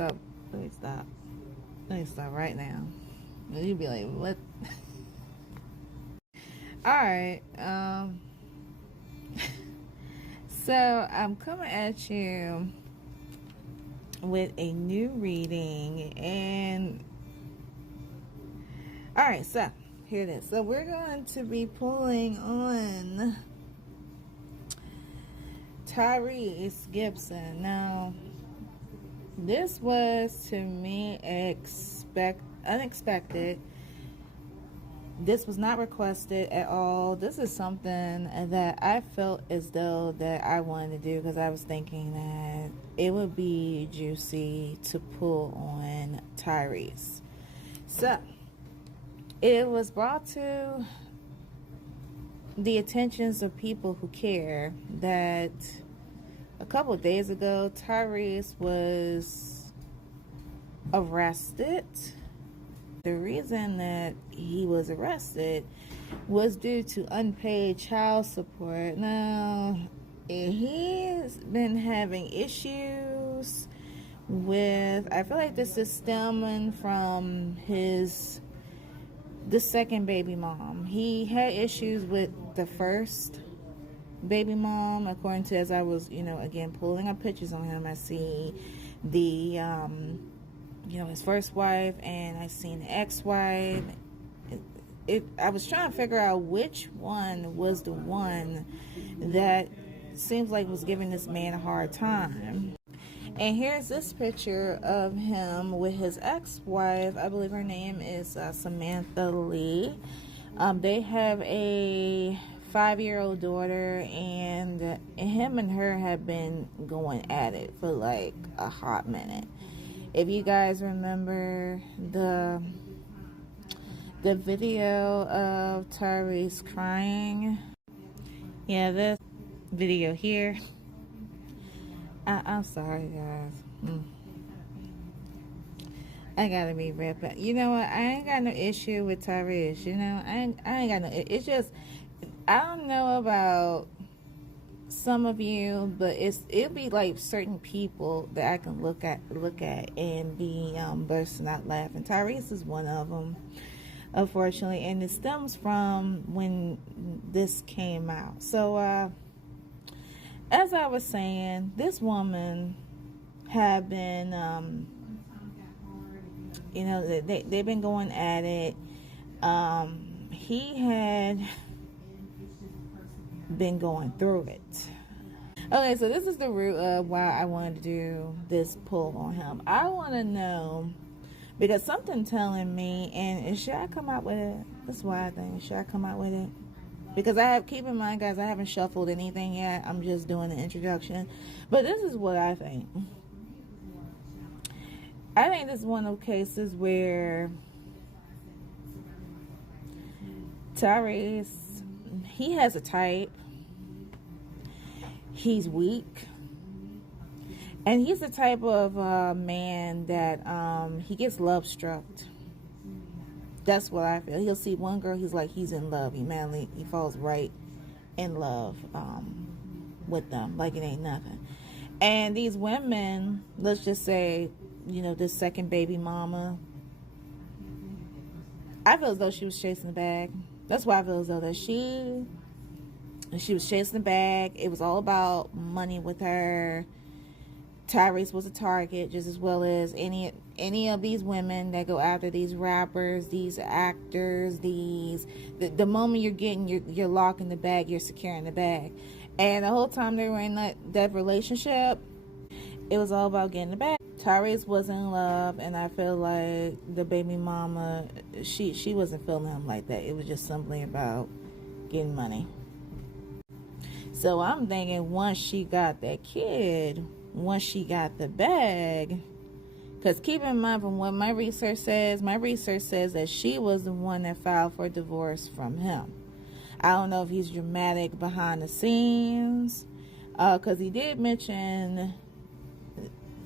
stop. Let me stop. Let me stop right now. And you'd be like, what? Alright, so I'm coming at you with a new reading, and alright, so here it is. So we're going to be pulling on Tyrese Gibson. Now, this was to me unexpected. This was not requested at all. This is something that I felt as though that I wanted to do, because I was thinking that it would be juicy to pull on Tyrese. So it was brought to the attentions of people who care that a couple of days ago Tyrese was arrested. The reason that he was arrested was due to unpaid child support. Now, he's been having issues with, I feel like this is stemming from the second baby mom. He had issues with the first baby mom, according to, as I was, again, pulling up pictures on him, I see the, his first wife, and I seen the ex-wife. I was trying to figure out which one was the one that seems like was giving this man a hard time. And here's this picture of him with his ex-wife. I believe her name is Samantha Lee. They have a 5-year-old daughter, and him and her have been going at it for like a hot minute. If you guys remember the video of Tyrese crying, yeah, this video here, I'm sorry guys, I gotta be ripped. You know what, I ain't got no issue with Tyrese, I ain't got no, it's just, I don't know about some of you, but it'll be like certain people that I can look at and be bursting out laughing. Tyrese is one of them, unfortunately, and it stems from when this came out. So as I was saying, this woman had been they've been going at it. He had been going through it. Okay, so this is the root of why I wanted to do this pull on him. I want to know, because something telling me, and should I come out with it? That's why I think, should I come out with it? Because keep in mind guys, I haven't shuffled anything yet. I'm just doing the introduction. But this is what I think. I think this is one of the cases where Tyrese, he has a type. He's weak. And he's the type of man that he gets love struck. That's what I feel. He'll see one girl, he's in love. He falls right in love with them like it ain't nothing. And these women, let's just say, this second baby mama, I feel as though she was chasing the bag. That's why I feel as though that she was chasing the bag. It was all about money with her. Tyrese was a target, just as well as any of these women that go after these rappers, these actors, the moment you're getting you're locking the bag, you're securing the bag. And the whole time they were in that relationship, it was all about getting the bag. Tyrese wasn't in love, and I feel like the baby mama, she wasn't feeling him like that. It was just simply about getting money. So I'm thinking once she got that kid, once she got the bag, because keep in mind from what my research says that she was the one that filed for divorce from him. I don't know if he's dramatic behind the scenes, because he did mention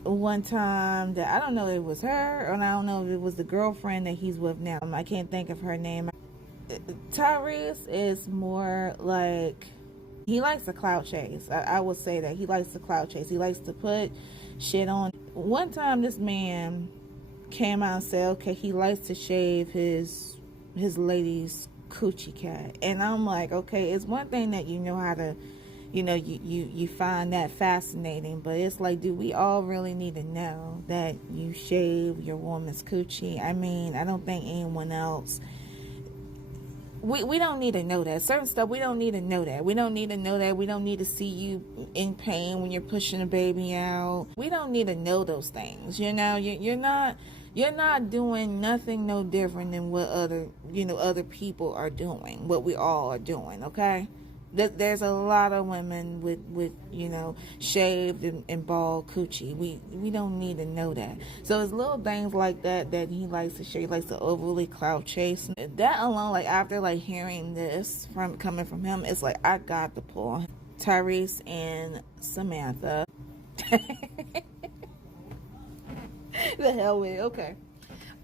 one time that, I don't know if it was her, or I don't know if it was the girlfriend that he's with now. I can't think of her name. Tyrese is more like, he likes to clout chase. I would say that he likes to clout chase. He likes to put shit on one time this man came out and said, okay, he likes to shave his lady's coochie cat. And I'm like, okay, it's one thing that you know how to, you find that fascinating, but it's like, do we all really need to know that you shave your woman's coochie? I mean, I don't think anyone else, we don't need to know that. Certain stuff, we don't need to know that. We don't need to know that. We don't need to see you in pain when you're pushing a baby out. We don't need to know those things. You're not doing nothing no different than what other people are doing, what we all are doing, okay? There's a lot of women with shaved and bald coochie. We don't need to know that. So it's little things like that he likes to shave. He likes to overly clout chase. That alone, like after like hearing this coming from him, it's like I got to pull Tyrese and Samantha. The hell with it. Okay.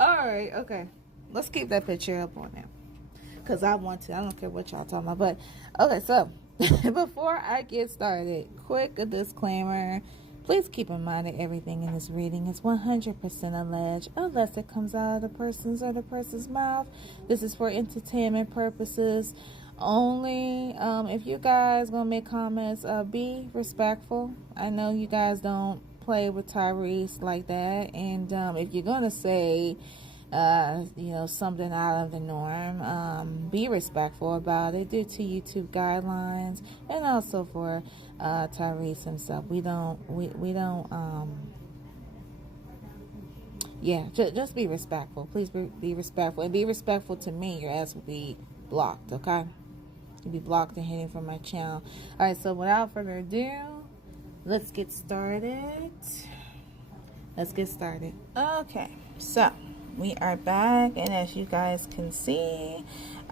Alright, okay. Let's keep that picture up on there. Because I want to. I don't care what y'all talking about. But, okay, so, before I get started, quick disclaimer. Please keep in mind that everything in this reading is 100% alleged, unless it comes out of the person's mouth. This is for entertainment purposes only. If you guys gonna make comments, be respectful. I know you guys don't play with Tyrese like that, and if you're gonna say something out of the norm, be respectful about it due to YouTube guidelines, and also for Tyrese himself. We don't just be respectful. Please be respectful, and be respectful to me. Your ass will be blocked, okay? You'll be blocked and hidden from my channel. Alright, so without further ado, let's get started. Okay, so we are back, and as you guys can see,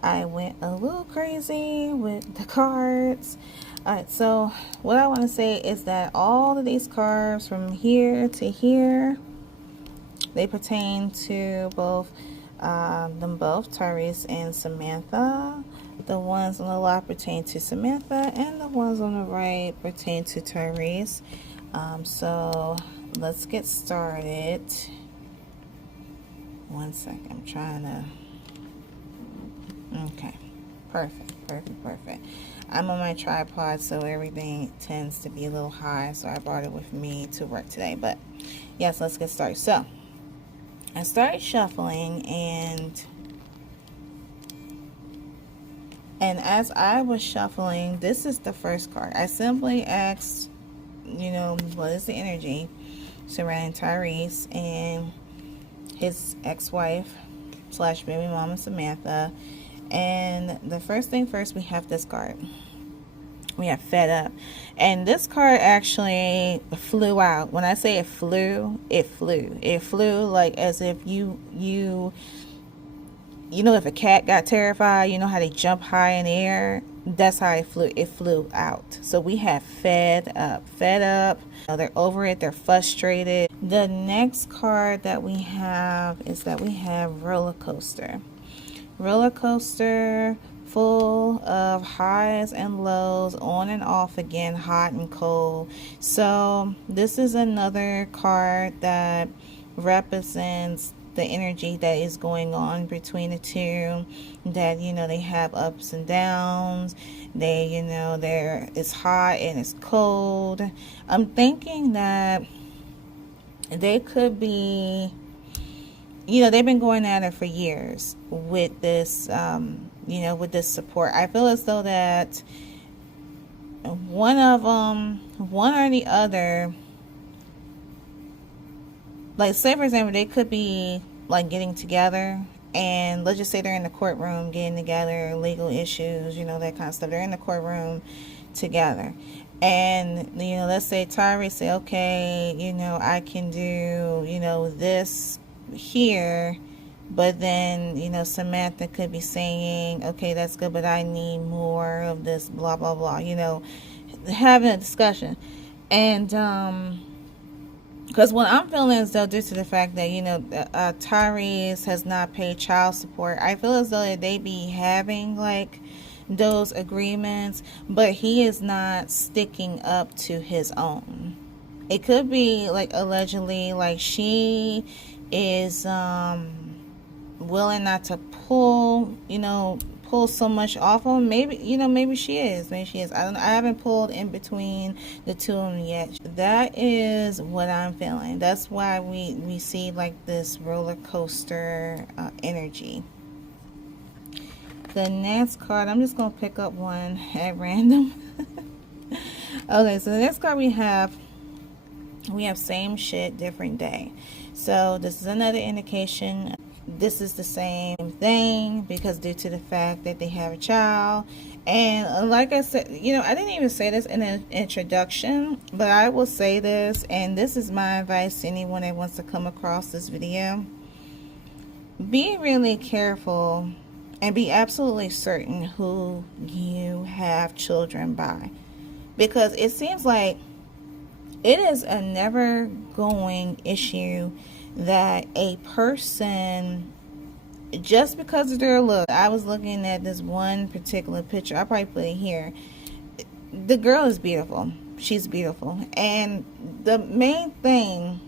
I went a little crazy with the cards. Alright, so what I want to say is that all of these cards from here to here, they pertain to both Tyrese and Samantha. The ones on the left pertain to Samantha, and the ones on the right pertain to Tyrese. So let's get started. One second, I'm trying to. Okay, perfect. I'm on my tripod, so everything tends to be a little high, so I brought it with me to work today. But yes, let's get started. So I started shuffling, and as I was shuffling, this is the first card. I simply asked, what is the energy surrounding Tyrese and his ex-wife / baby mama Samantha. And the first thing first, we have this card. We have Fed Up. And this card actually flew out. When I say it flew, it flew. It flew like as if if a cat got terrified, how they jump high in the air. That's how it flew. It flew out. So we have Fed Up. They're over it. They're frustrated. The next card that we have is that we have Roller Coaster. Roller coaster, full of highs and lows, on and off again, hot and cold. So this is another card that represents the energy that is going on between the two, that they have ups and downs. It's hot and it's cold. I'm thinking that they could be, they've been going at it for years with this with this support. I feel as though that one or the other, like, say for example, they could be like getting together, and let's just say they're in the courtroom getting together, legal issues, that kind of stuff. They're in the courtroom together, and let's say Tyrese say, okay, I can do this here, but then Samantha could be saying, okay, that's good, but I need more of this, blah blah blah, having a discussion. And because what I'm feeling is though, due to the fact that Tyrese has not paid child support, I feel as though that they be having like those agreements, but he is not sticking up to his own. It could be like allegedly like she is willing not to pull, pull so much off of him. Maybe, maybe she is. Maybe she is. I don't know. I haven't pulled in between the two of them yet. That is what I'm feeling. That's why we see like this roller coaster energy. The next card, I'm just going to pick up one at random. Okay, so the next card we have same shit, different day. So this is another indication this is the same thing, because due to the fact that they have a child. And like I said, I didn't even say this in an introduction, but I will say this, and this is my advice to anyone that wants to come across this video. Be really careful and be absolutely certain who you have children by, because it seems like it is a never going issue that a person, just because of their look. I was looking at this one particular picture. I probably put it here. The girl is beautiful. She's beautiful. And the main thing,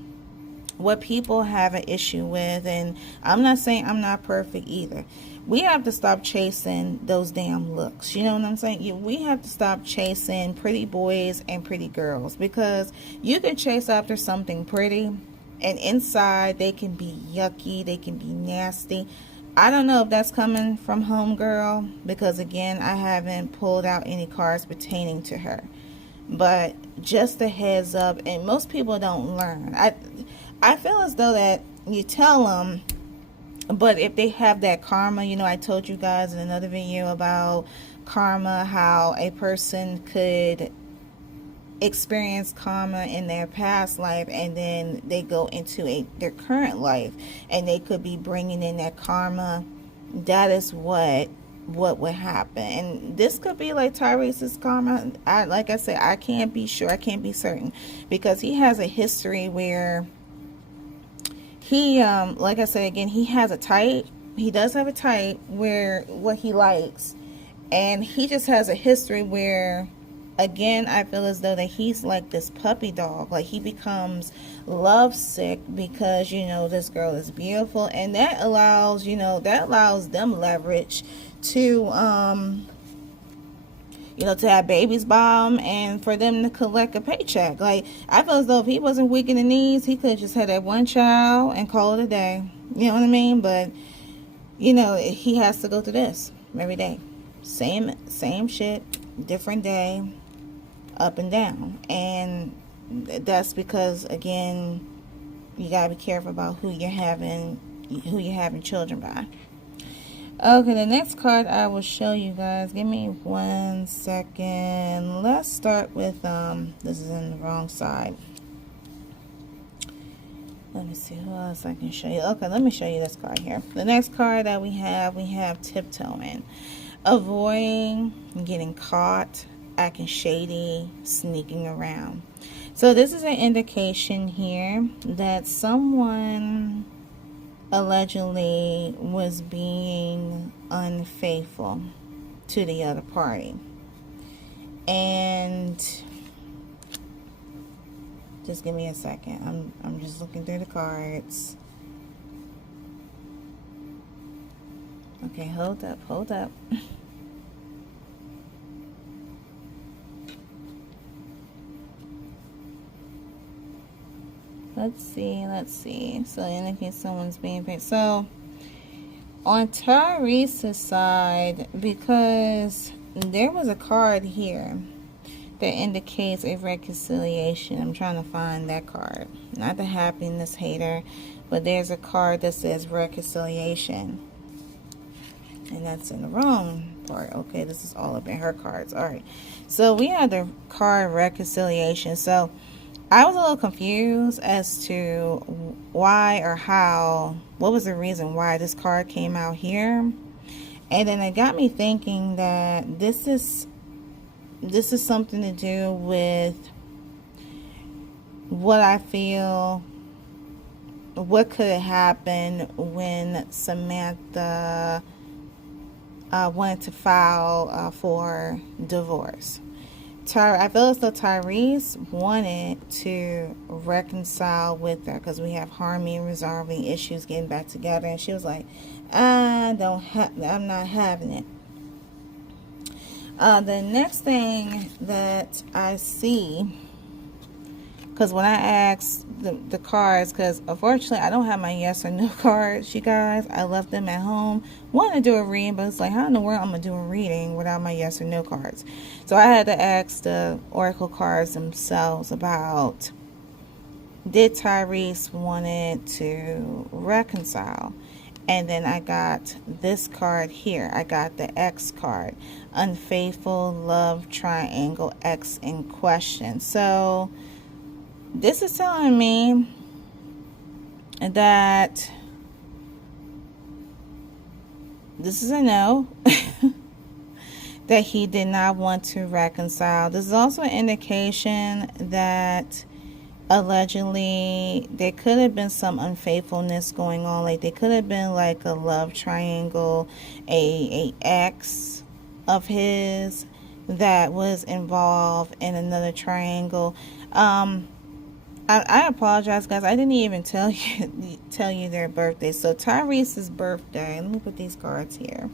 what people have an issue with, and I'm not saying I'm not perfect either, we have to stop chasing those damn looks. You know what I'm saying? We have to stop chasing pretty boys and pretty girls, because you can chase after something pretty and inside they can be yucky, they can be nasty. I don't know if that's coming from homegirl, because again, I haven't pulled out any cards pertaining to her. But just a heads up, and most people don't learn. I feel as though that you tell them, but if they have that karma, I told you guys in another video about karma, how a person could experience karma in their past life, and then they go into their current life, and they could be bringing in that karma. That is what would happen. And this could be like Tyrese's karma. Like I said, I can't be sure, I can't be certain, because he has a history where he, like I said again, he has a type. He does have a type where what he likes, and he just has a history where, again, I feel as though that he's like this puppy dog. Like, he becomes lovesick because, this girl is beautiful, and that allows them leverage to to have babies by them, and for them to collect a paycheck. Like, I feel as though if he wasn't weak in the knees, he could just have that one child and call it a day. You know what I mean? But, he has to go through this every day. Same shit, different day, up and down. And that's because, again, you gotta be careful about who you're having children by. Okay, the next card I will show you guys. Give me 1 second. Let's start with, this is in the wrong side. Let me see who else I can show you. Okay, let me show you this card here. The next card that we have tiptoeing. Avoiding getting caught, acting shady, sneaking around. So this is an indication here that someone allegedly was being unfaithful to the other party. And just give me a second. I'm just looking through the cards. Okay, hold up. Let's see. So in case someone's being paid. So on Tyrese's side, because there was a card here that indicates a reconciliation. I'm trying to find that card. Not the happiness hater, but there's a card that says reconciliation. And that's in the wrong part. Okay, this is all up in her cards. Alright. So we have the card reconciliation. So I was a little confused as to why or how, what was the reason why this card came out here. And then it got me thinking that this is something to do with what I feel, what could have happened when Samantha wanted to file for divorce. I feel as though Tyrese wanted to reconcile with her because we have harmony, resolving issues, getting back together, and she was like, I'm not having it. The next thing that I see, because when I asked the cards, because unfortunately I don't have my yes or no cards, you guys. I left them at home. Wanted to do a reading, but it's like, how in the world I'm going to do a reading without my yes or no cards? So I had to ask the oracle cards themselves about, did Tyrese wanted to reconcile? And then I got this card here. I got the X card. Unfaithful love triangle, X in question. So this is telling me that this is a no. That he did not want to reconcile. This is also an indication that allegedly there could have been some unfaithfulness going on. Like there could have been like a love triangle, a ex of his that was involved in another triangle. I apologize, guys. I didn't even tell you their birthday. So Tyrese's birthday. Let me put these cards here.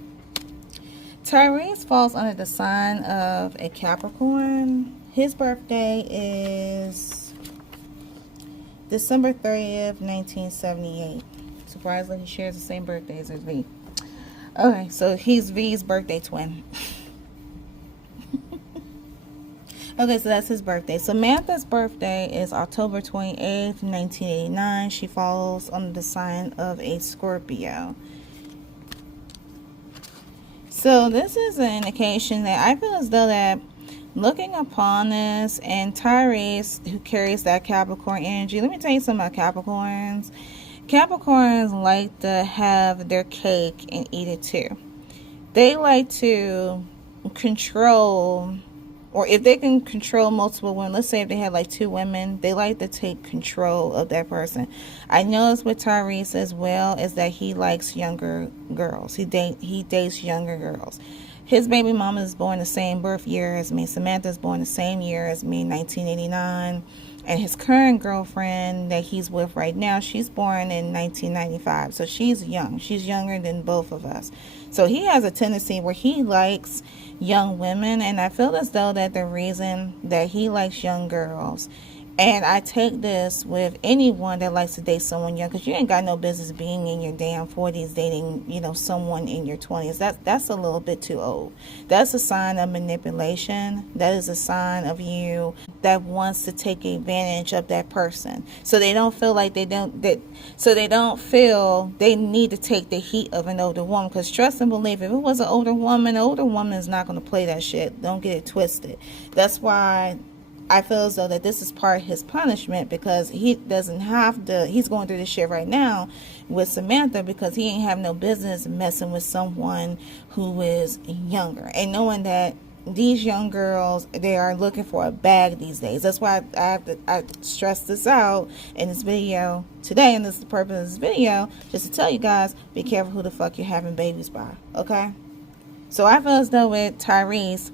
Tyrese falls under the sign of a Capricorn. His birthday is December 30th, 1978. Surprisingly, he shares the same birthdays as V. Okay, so he's V's birthday twin. Okay, so that's his birthday. Samantha's birthday is October 28th, 1989. She falls under the sign of a Scorpio. So this is an indication that I feel as though that looking upon this, and Tyrese, who carries that Capricorn energy, let me tell you something about Capricorns. Capricorns like to have their cake and eat it too. They like to control, or if they can control multiple women, let's say if they had like 2 women, they like to take control of that person. I noticed with Tyrese as well is that he likes younger girls. He dates younger girls. His baby mama is born the same birth year as me. Samantha's born the same year as me, 1989. And his current girlfriend that he's with right now, she's born in 1995. So she's young. She's younger than both of us. So he has a tendency where he likes young women. And I feel as though that the reason that he likes young girls, and I take this with anyone that likes to date someone young, because you ain't got no business being in your damn 40s dating, you know, someone in your 20s. That's a little bit too old. That's a sign of manipulation. That is a sign of you that wants to take advantage of that person, so they don't feel like they don't feel they need to take the heat of an older woman. Because trust and believe, if it was an older woman is not going to play that shit. Don't get it twisted. That's why I feel as though that this is part of his punishment, because he doesn't have to, he's going through this shit right now with Samantha because he ain't have no business messing with someone who is younger. And knowing that these young girls, they are looking for a bag these days. That's why I stress this out in this video today, and this is the purpose of this video, just to tell you guys, be careful who the fuck you're having babies by, okay? So I feel as though with Tyrese,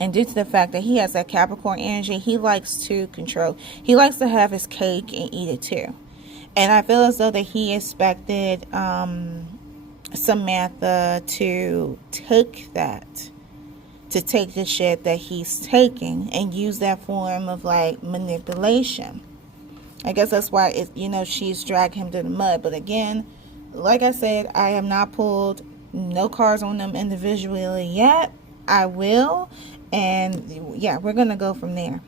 and due to the fact that he has that Capricorn energy, he likes to control. He likes to have his cake and eat it too. And I feel as though that he expected Samantha to take that, to take the shit that he's taking and use that form of like manipulation. I guess that's why she's dragging him to the mud. But again, like I said, I have not pulled no cards on them individually yet. I will. And yeah, we're gonna go from there.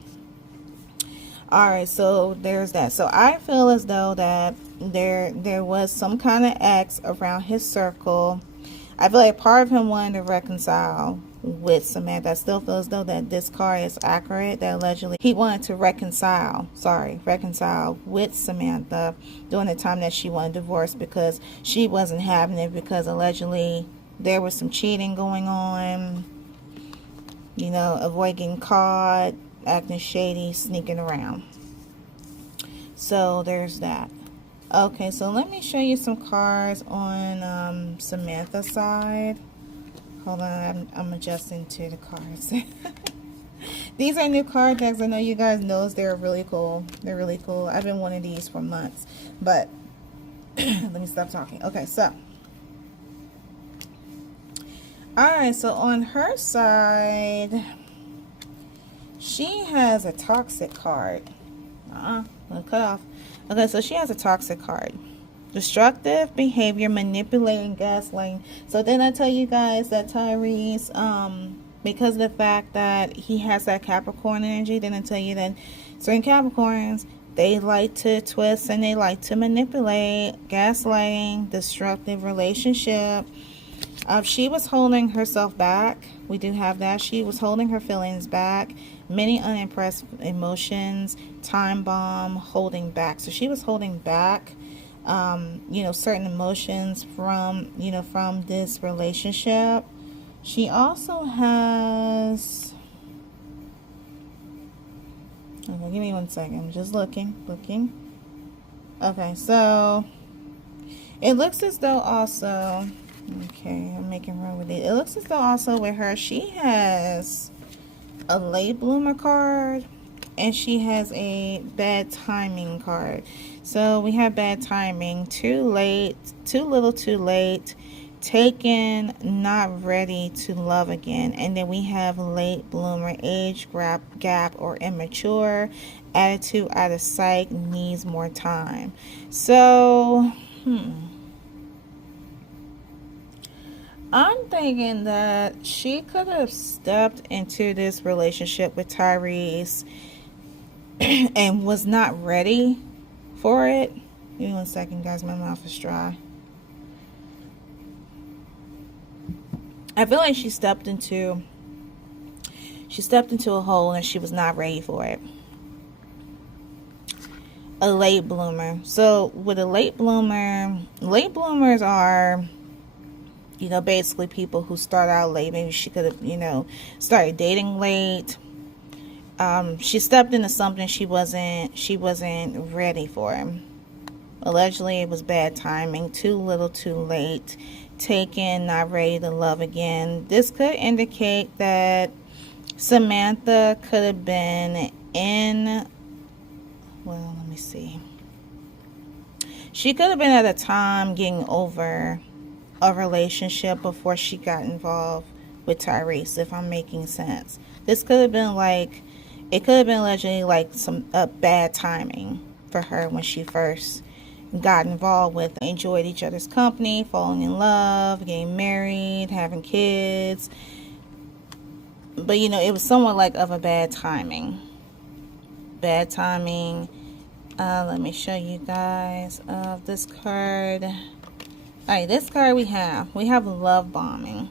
All right, so there's that. So I feel as though that there was some kind of X around his circle. I feel like part of him wanted to reconcile with Samantha. I still feel as though that this card is accurate, that allegedly he wanted to reconcile with Samantha during the time that she wanted divorce, because she wasn't having it, because allegedly there was some cheating going on. Avoid getting caught, acting shady, sneaking around. So there's that. Okay, so let me show you some cards on Samantha's side. Hold on, I'm adjusting to the cards. These are new card decks. I know you guys knows they're really cool. They're really cool. I've been wanting these for months. But let me stop talking. Okay, so. Alright, so on her side, she has a toxic card. I'm gonna cut off. Okay, so she has a toxic card. Destructive behavior, manipulating, gaslighting. So then I tell you guys that Tyrese, because of the fact that he has that Capricorn energy, then I tell you that certain Capricorns, they like to twist and they like to manipulate, gaslighting, destructive relationship. She was holding herself back. We do have that. She was holding her feelings back. Many unimpressed emotions, time bomb, holding back. So she was holding back, you know, certain emotions from, you know, from this relationship. She also has, okay, give me 1 second. I'm just looking. Okay, so it looks as though also, okay, I'm making room with it. It looks as though also with her, she has a late bloomer card and she has a bad timing card. So we have bad timing, too late, too little, too late, taken, not ready to love again. And then we have late bloomer, age gap or immature, attitude out of sight, needs more time. So I'm thinking that she could have stepped into this relationship with Tyrese and was not ready for it. Give me 1 second, guys. My mouth is dry. I feel like she stepped into a hole and she was not ready for it. A late bloomer. So with a late bloomer, late bloomers are, you know, basically people who start out late. Maybe she could have, you know, started dating late. She stepped into something she wasn't ready for. Allegedly, it was bad timing, too little, too late, taken, not ready to love again. This could indicate that Samantha could have been in, well, let me see. She could have been at a time getting over a relationship before she got involved with Tyrese, if I'm making sense. This could have been like, it could have been allegedly like some bad timing for her when she first got involved with, enjoyed each other's company, falling in love, getting married, having kids. But, you know, it was somewhat like of a bad timing. Bad timing. Let me show you guys this card. Alright, this card we have love bombing.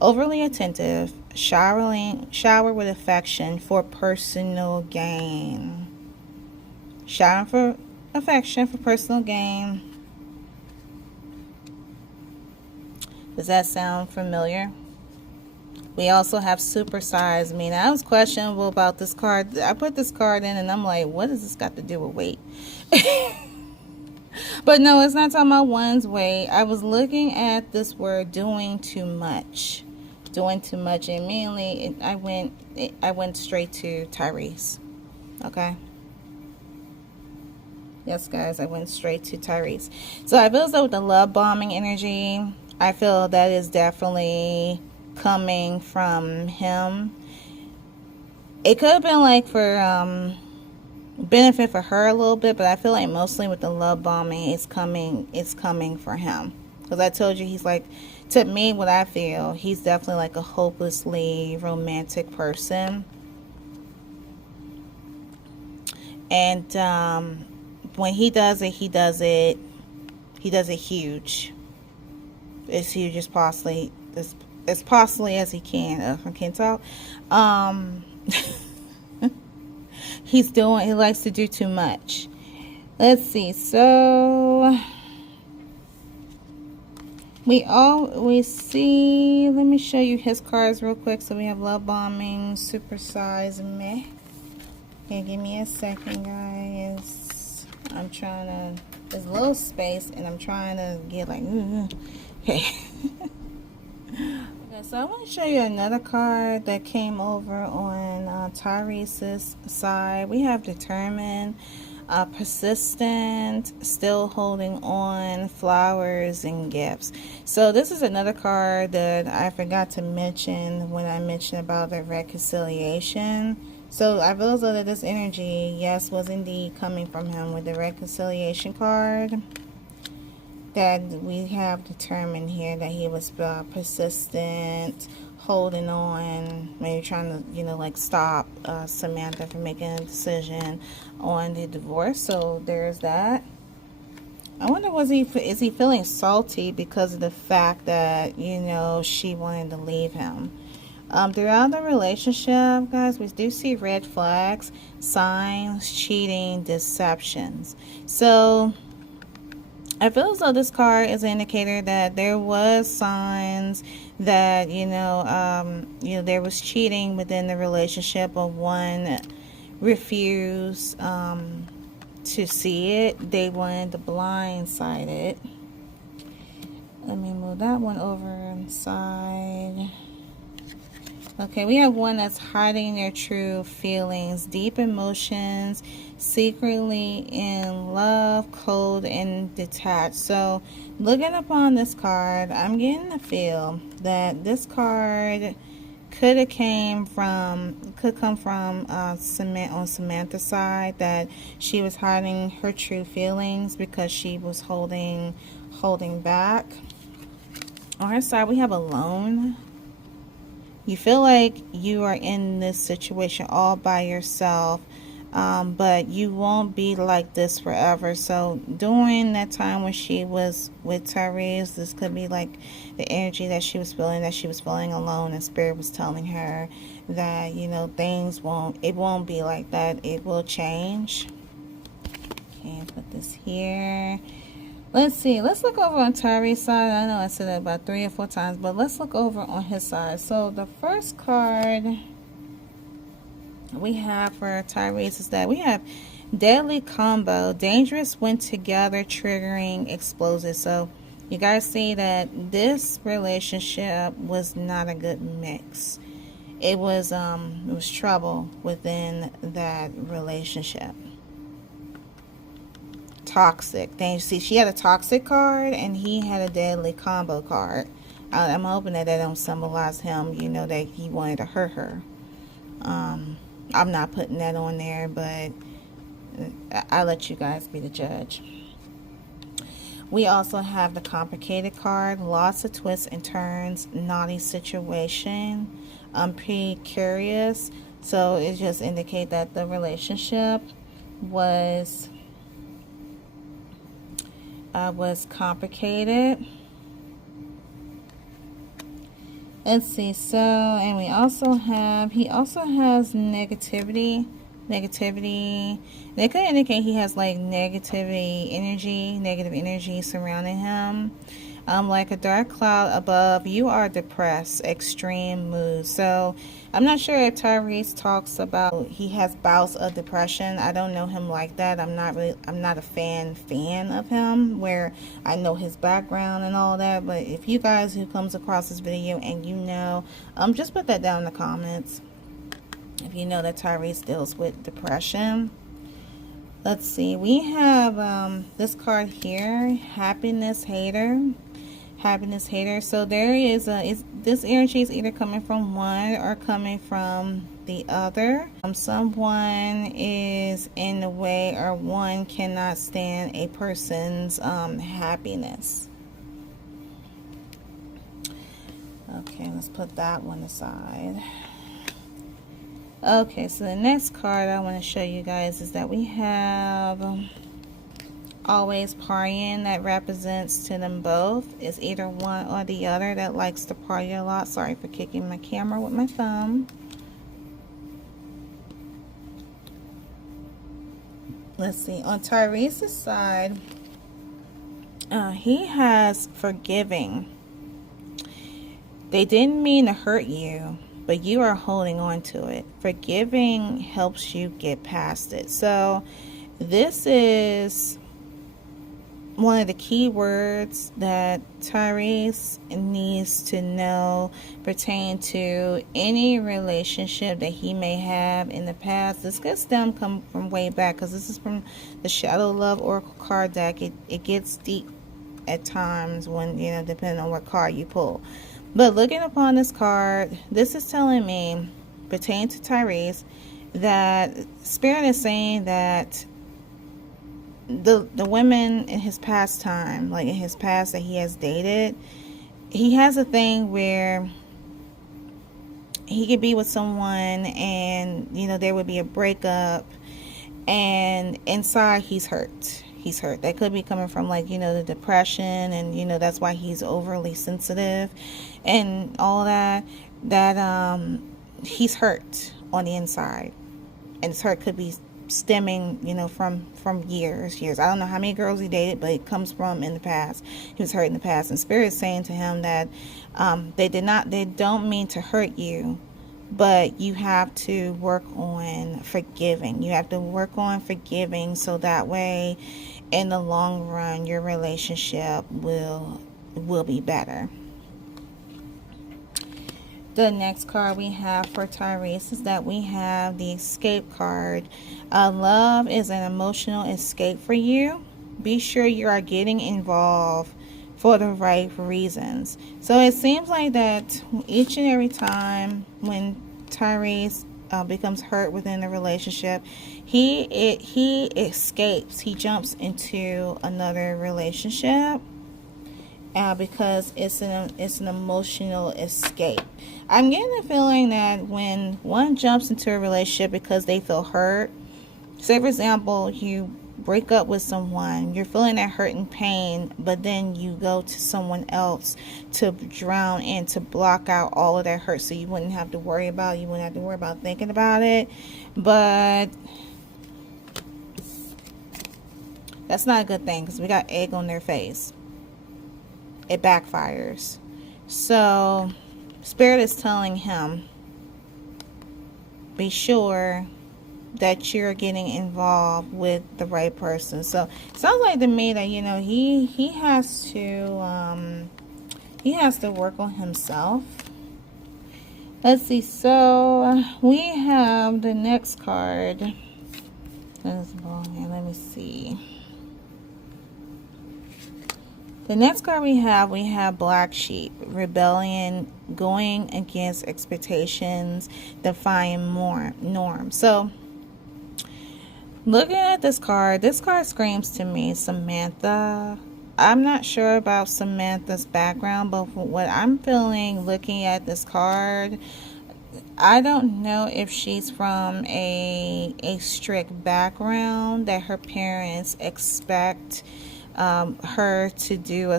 Overly attentive, shower with affection for personal gain. Shower for affection for personal gain. Does that sound familiar? We also have supersize me. Now, I was questionable about this card. I put this card in and I'm like, what does this got to do with weight? But no, it's not talking about one's weight. I was looking at this word, doing too much. Doing too much. And immediately I went straight to Tyrese. Okay. Yes, guys, I went straight to Tyrese. So I feel as though with the love bombing energy, I feel that is definitely coming from him. It could have been like for benefit for her a little bit, but I feel like mostly with the love bombing, it's coming for him. Because I told you, he's like, to me, what I feel, he's definitely like a hopelessly romantic person. And when he does it huge. It's huge as possibly as he can. I can't talk. He likes to do too much. Let's see. So we see, let me show you his cards real quick. So we have love bombing, supersize me. Okay, give me a second, guys. I'm trying to, there's a little space and I'm trying to get like, okay. Okay, so I want to show you another card that came over on Tyrese's side. We have determined, persistent, still holding on, flowers, and gifts. So this is another card that I forgot to mention when I mentioned about the reconciliation. So I realized that this energy, yes, was indeed coming from him with the reconciliation card. That we have determined here that he was persistent, holding on, maybe trying to, you know, like stop Samantha from making a decision on the divorce. So there's that. I wonder, is he feeling salty because of the fact that, you know, she wanted to leave him? Throughout the relationship, guys, we do see red flags, signs, cheating, deceptions. So I feel as though this card is an indicator that there was signs that, you know, there was cheating within the relationship, but one refused to see it. They wanted to blindside it. Let me move that one over inside. Okay, we have one that's hiding their true feelings, deep emotions, secretly in love, cold, and detached. So, looking upon this card, I'm getting the feel that this card could come from on Samantha's side, that she was hiding her true feelings because she was holding back. On her side, we have alone. You feel like you are in this situation all by yourself, but you won't be like this forever. So during that time when she was with Tyrese, this could be like the energy that she was feeling alone, and Spirit was telling her that, you know, it won't be like that. It will change. Okay, put this here. Let's see. Let's look over on Tyrese's side. I know I said that about 3 or 4 times, but let's look over on his side. So the first card we have for Tyrese is that we have deadly combo, dangerous when together, triggering explosive. So you guys see that this relationship was not a good mix. It was trouble within that relationship. Toxic. Then you see she had a toxic card and he had a deadly combo card. I'm hoping that don't symbolize him, you know, that he wanted to hurt her. I'm not putting that on there, but I'll let you guys be the judge. We also have the complicated card, lots of twists and turns, naughty situation, precarious. So it just indicates that the relationship was complicated. Let's see. So, and we also have, he also has negativity. They could indicate he has like negative energy surrounding him. Like a dark cloud above, you are depressed, extreme mood. So I'm not sure if Tyrese talks about he has bouts of depression. I don't know him like that. I'm not a fan of him, where I know his background and all that. But if you guys who comes across this video and you know, just put that down in the comments if you know that Tyrese deals with depression. Let's see. We have this card here, happiness hater. So there is this energy is either coming from one or coming from the other. Someone is in the way, or one cannot stand a person's happiness. Okay, let's put that one aside. Okay, so the next card I want to show you guys is that we have always partying. That represents to them both. It's either one or the other that likes to party a lot. Sorry for kicking my camera with my thumb. Let's see. On Tyrese's side, he has forgiving. They didn't mean to hurt you, but you are holding on to it. Forgiving helps you get past it. So this is one of the key words that Tyrese needs to know pertain to any relationship that he may have in the past. This could stem come from way back, because this is from the Shadow Love Oracle card deck. It gets deep at times when, you know, depending on what card you pull. But looking upon this card, this is telling me, pertaining to Tyrese, that Spirit is saying that the women in his past time, like in his past that he has dated, he has a thing where he could be with someone and, you know, there would be a breakup, and inside he's hurt. He's hurt. That could be coming from, like, you know, the depression, and, you know, that's why he's overly sensitive and all that he's hurt on the inside, and his hurt could be stemming, you know, from years. I don't know how many girls he dated, but it comes from in the past. He was hurt in the past, and Spirit is saying to him that they don't mean to hurt you, but you have to work on forgiving. You have to work on forgiving, so that way in the long run your relationship will be better. The next card we have for Tyrese is that we have the Escape card. Love is an emotional escape for you. Be sure you are getting involved for the right reasons. So it seems like that each and every time when Tyrese becomes hurt within the relationship, he escapes. He jumps into another relationship. Because it's an emotional escape. I'm getting the feeling that when one jumps into a relationship because they feel hurt, say for example, you break up with someone, you're feeling that hurt and pain, but then you go to someone else to drown in, to block out all of that hurt, so you wouldn't have to worry about thinking about it. But that's not a good thing, because we got egg on their face. It backfires. So Spirit is telling him, be sure that you're getting involved with the right person. So it sounds like to me that, you know, he has to work on himself. Let's see. So we have the next card. Let me see. The next card we have Black Sheep, rebellion, going against expectations, defying norms. So, looking at this card screams to me Samantha. I'm not sure about Samantha's background, but from what I'm feeling looking at this card, I don't know if she's from a strict background that her parents expect her to do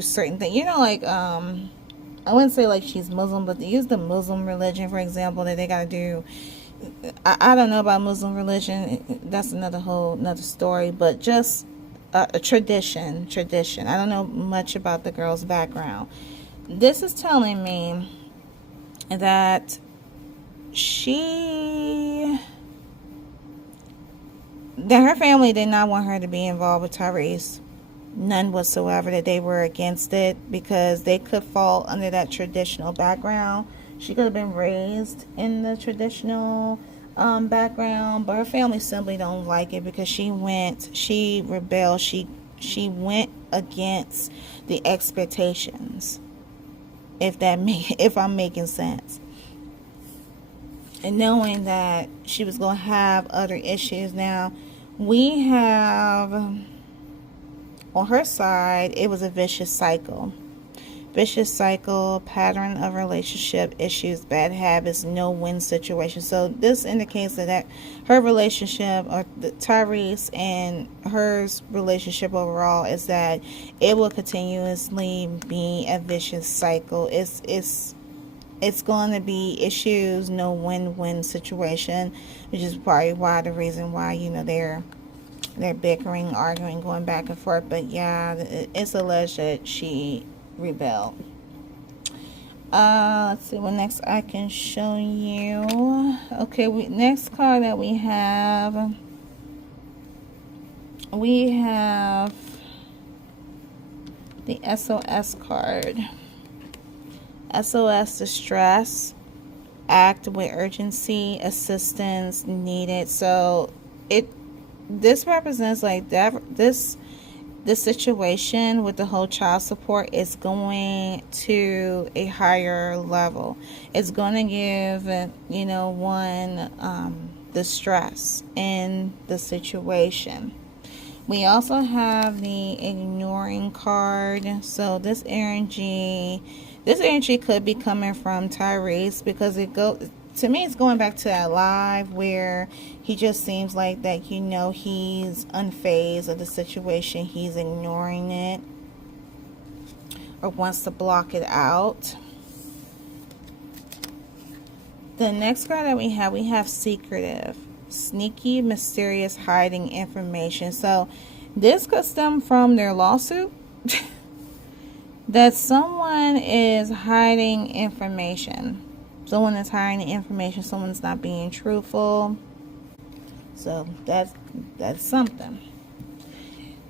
certain things, you know, like I wouldn't say like she's Muslim, but they use the Muslim religion, for example, that they gotta do. I don't know about Muslim religion, that's another story, but just a tradition. I don't know much about the girl's background. This is telling me that her family did not want her to be involved with Tyrese. None whatsoever, that they were against it, because they could fall under that traditional background. She could have been raised in the traditional background, but her family simply don't like it, because she rebelled, she went against the expectations, if I'm making sense. And knowing that she was going to have other issues. Now, we have, on her side, it was a vicious cycle, pattern of relationship issues, bad habits, no win situation. So this indicates that her relationship, or Tyrese and her relationship overall, is that it will continuously be a vicious cycle. It's going to be issues, no win-win situation, which is probably the reason why, you know, they're bickering, arguing, going back and forth. But yeah, it's alleged that she rebelled. Let's see what next I can show you. Okay, next card that we have The SOS card. SOS, distress, act with urgency, assistance needed. So this represents like that. This situation with the whole child support is going to a higher level. It's going to give, you know, one the stress in the situation. We also have the ignoring card. So this energy could be coming from Tyrese, because to me, it's going back to that live where he just seems like that, you know, he's unfazed of the situation. He's ignoring it or wants to block it out. The next card that we have secretive, sneaky, mysterious, hiding information. So this could stem from their lawsuit that someone is hiding information. Someone is hiding information. Someone's not being truthful. So that's something.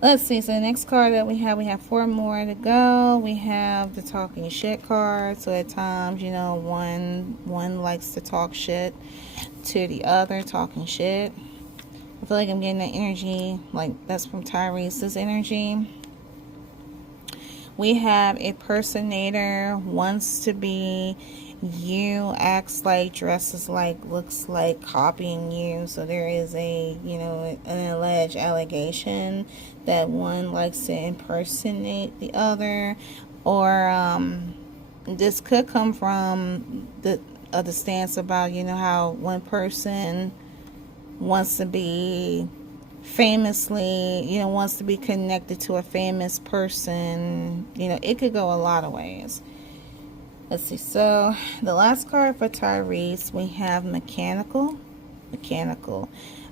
Let's see. So the next card that we have 4 more to go. We have the talking shit card. So at times, you know, one likes to talk shit to the other, talking shit. I feel like I'm getting that energy, like that's from Tyrese's energy. We have a personator, wants to be you, acts like, dresses like, looks like, copying you. So there is a, you know, an alleged allegation that one likes to impersonate the other, or this could come from the stance about, you know, how one person wants to be famously, you know, wants to be connected to a famous person. You know, it could go a lot of ways. Let's see. So the last card for Tyrese, we have mechanical.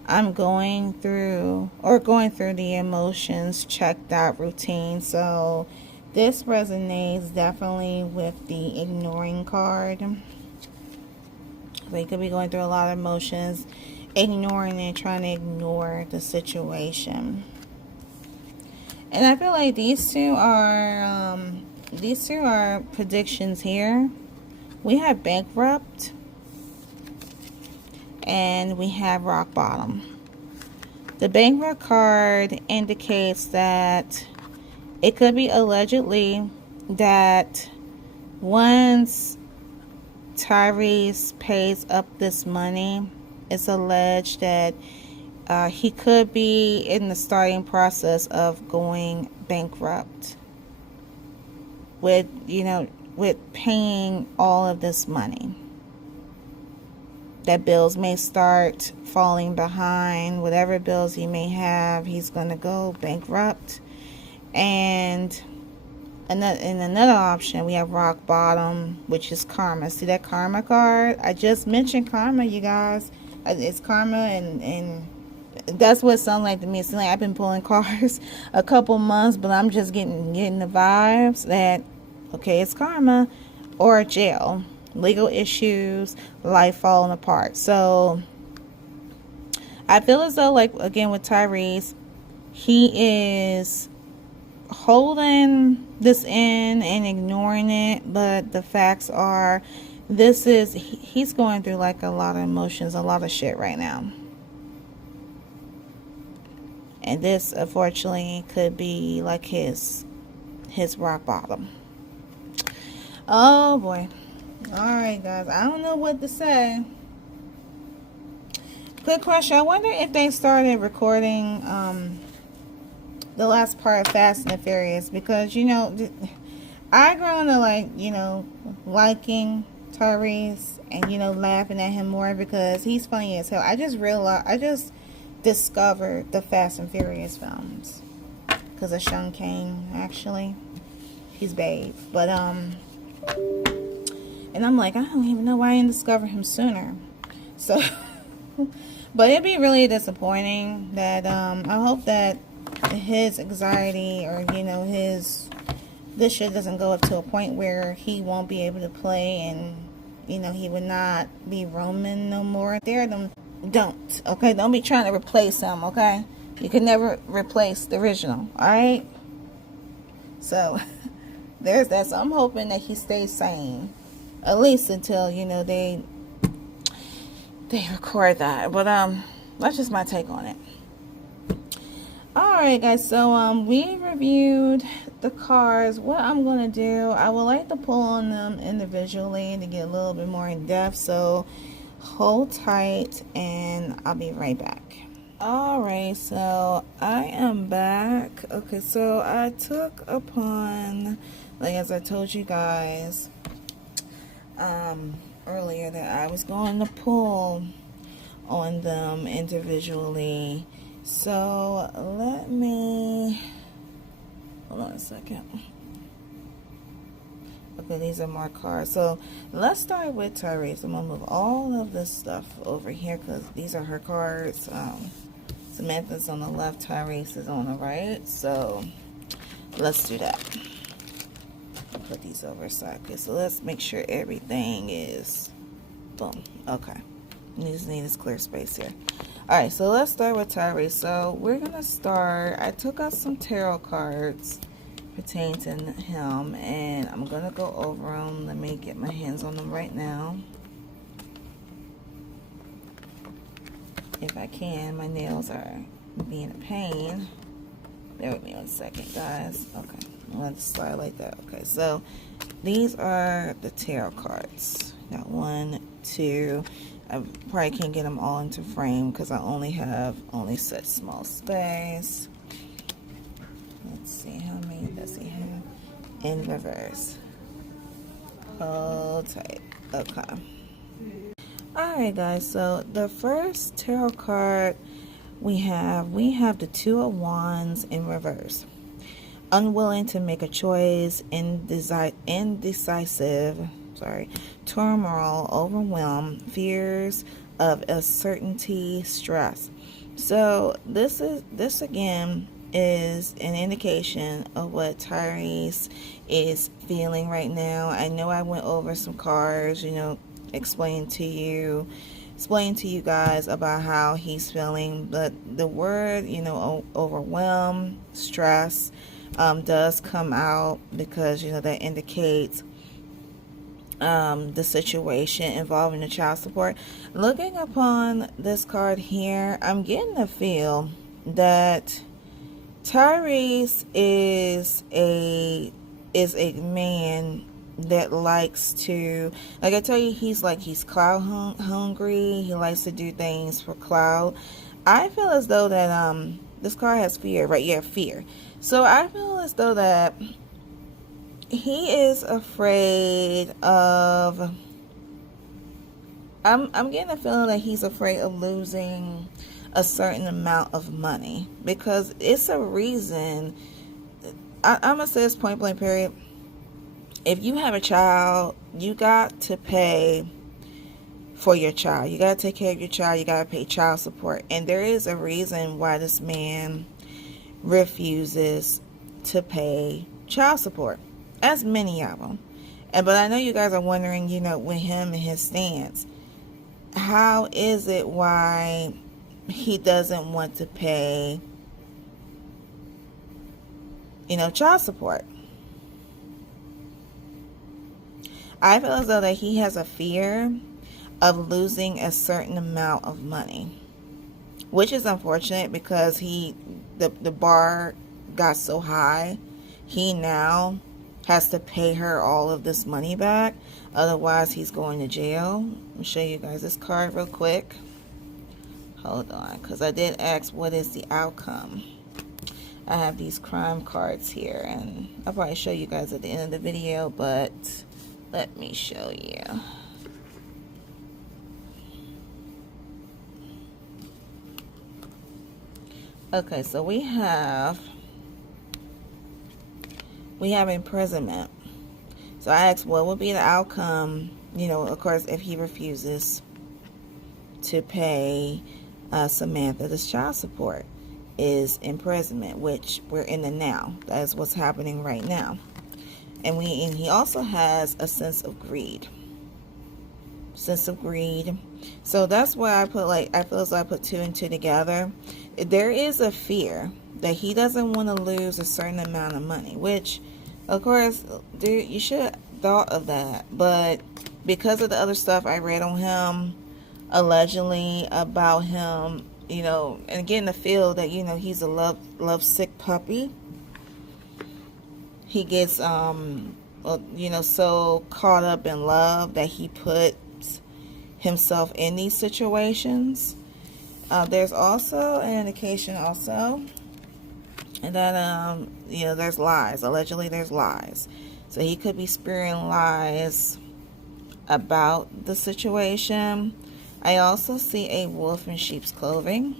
I'm going through the emotions, checked out routine. So this resonates definitely with the ignoring card. So you could be going through a lot of emotions, ignoring it, trying to ignore the situation. And I feel like these two are predictions here. We have bankrupt and we have rock bottom. The bankrupt card indicates that it could be allegedly that once Tyrese pays up this money, it's alleged that he could be in the starting process of going bankrupt with, you know, with paying all of this money. That bills may start falling behind. Whatever bills he may have, he's going to go bankrupt. And in another option, we have rock bottom, which is karma. See that karma card? I just mentioned karma, you guys. It's karma, and that's what it sounds like to me. It's like I've been pulling cards a couple months, but I'm just getting the vibes that, okay, it's karma or jail, legal issues, life falling apart. So I feel as though, like, again, with Tyrese, he is holding this in and ignoring it, but the facts are, he's going through like a lot of emotions, a lot of shit right now. And this, unfortunately, could be like his rock bottom. Oh boy. Alright, guys, I don't know what to say. Good question. I wonder if they started recording the last part of Fast and Furious, because, you know, I grown to, like, you know, liking Tyrese and, you know, laughing at him more because he's funny as hell. I just discovered the Fast and Furious films because of Sean Kane. Actually, he's babe, but and I'm like, I don't even know why I didn't discover him sooner. So but it'd be really disappointing that I hope that his anxiety, or, you know, this shit doesn't go up to a point where he won't be able to play, and, you know, he would not be Roman no more. Don't, okay? Don't be trying to replace him, okay? You can never replace the original, alright? So there's that. So I'm hoping that he stays sane, at least until, you know, they record that. But that's just my take on it. Alright guys, so we reviewed the cards. What I'm going to do, I would like to pull on them individually to get a little bit more in depth, so hold tight and I'll be right back. Alright, so I am back. Okay, so I took upon, like as I told you guys earlier, that I was going to pull on them individually. So let me, hold on a second. Okay, these are more cards. So let's start with Tyrese. I'm gonna move all of this stuff over here because these are her cards. Samantha's on the left, Tyrese is on the right. So let's do that. I'll put these over aside. Okay, so let's make sure everything is boom. Okay, you just need this clear space here. Alright, so let's start with Tyrese. So we're going to start, I took out some tarot cards pertaining to him, and I'm going to go over them. Let me get my hands on them right now. If I can, my nails are being a pain. Bear with me 1 second, guys. Okay, I'm going to slide like that. Okay, so these are the tarot cards. Got 1, 2. I probably can't get them all into frame because I only such small space. Let's see, how many does he have? In reverse. Hold tight. Okay. Alright guys, so the first tarot card we have the Two of Wands in reverse. Unwilling to make a choice, indecisive, turmoil, overwhelmed, fears of uncertainty, stress. So this again is an indication of what Tyrese is feeling right now. I know I went over some cards, you know, explain to you guys about how he's feeling, but the word, you know, overwhelmed, stress, does come out because, you know, that indicates the situation involving the child support. Looking upon this card here, I'm getting the feel that Tyrese is a man that likes to, like I tell you, he's cloud hungry. He likes to do things for cloud. I feel as though that this card has fear, right? Yeah, fear. So I feel as though that he is afraid of, I'm getting a feeling that he's afraid of losing a certain amount of money, because it's a reason. I'm gonna say this point blank period. If you have a child, you got to pay for your child. You got to take care of your child. You got to pay child support. And there is a reason why this man refuses to pay child support, as many of them. But I know you guys are wondering, you know, with him and his stance, how is it why he doesn't want to pay, you know, child support? I feel as though that he has a fear of losing a certain amount of money, which is unfortunate because the bar got so high, he now has to pay her all of this money back. Otherwise, he's going to jail. Let me show you guys this card real quick. Hold on, because I did ask what is the outcome. I have these crime cards here, and I'll probably show you guys at the end of the video, but let me show you. Okay, so we have imprisonment. So I asked what would be the outcome, you know, of course, if he refuses to pay Samantha this child support. Is imprisonment, which we're in the now. That is what's happening right now. And he also has a sense of greed. So that's why I put, I feel as though I put 2 and 2 together. There is a fear that he doesn't want to lose a certain amount of money, which Of course, dude, you should have thought of that. But because of the other stuff I read on him, allegedly about him, you know, and getting the feel that, you know, he's a lovesick puppy. He gets, you know, so caught up in love that he puts himself in these situations. There's also an indication also that, you know, there's lies. Allegedly, there's lies. So he could be spewing lies about the situation. I also see a wolf in sheep's clothing.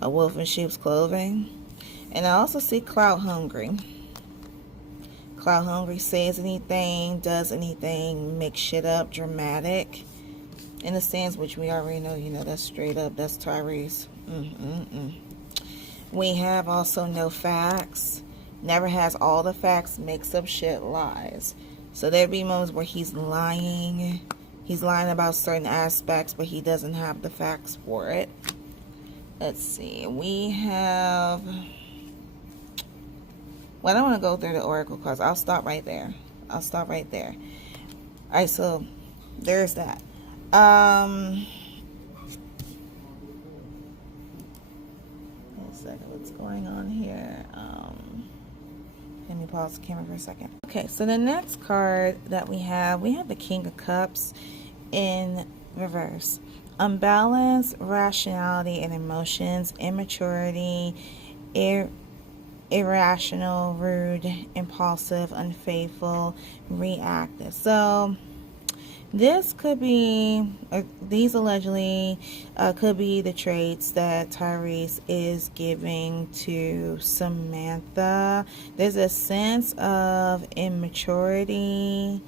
A wolf in sheep's clothing. And I also see clout hungry. Clout hungry says anything, does anything, makes shit up, dramatic. In a sense, which we already know, you know, that's straight up, that's Tyrese. We have also no facts. Never has all the facts, makes up shit, lies. So there'd be moments where he's lying. He's lying about certain aspects, but he doesn't have the facts for it. Let's see. We have... Well, I don't want to go through the oracle cards. I'll stop right there. I'll stop right there. Alright, so there's that. Wait a second, what's going on here? Let me pause the camera for a second. Okay, so the next card that we have the King of Cups in reverse. Unbalanced rationality and emotions, immaturity, irrational, rude, impulsive, unfaithful, reactive. So this could be, these allegedly could be the traits that Tyrese is giving to Samantha. There's a sense of immaturity,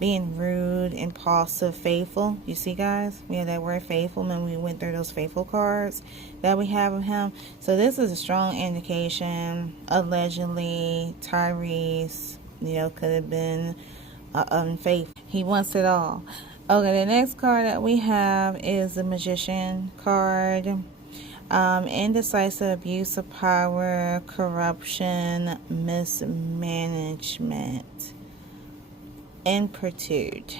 being rude, impulsive, faithful. You see, guys? We had that word faithful when we went through those faithful cards that we have of him. So this is a strong indication. Allegedly, Tyrese, you know, could have been unfaithful. He wants it all. Okay, the next card that we have is the Magician card. Indecisive, abuse of power, corruption, mismanagement, ineptitude,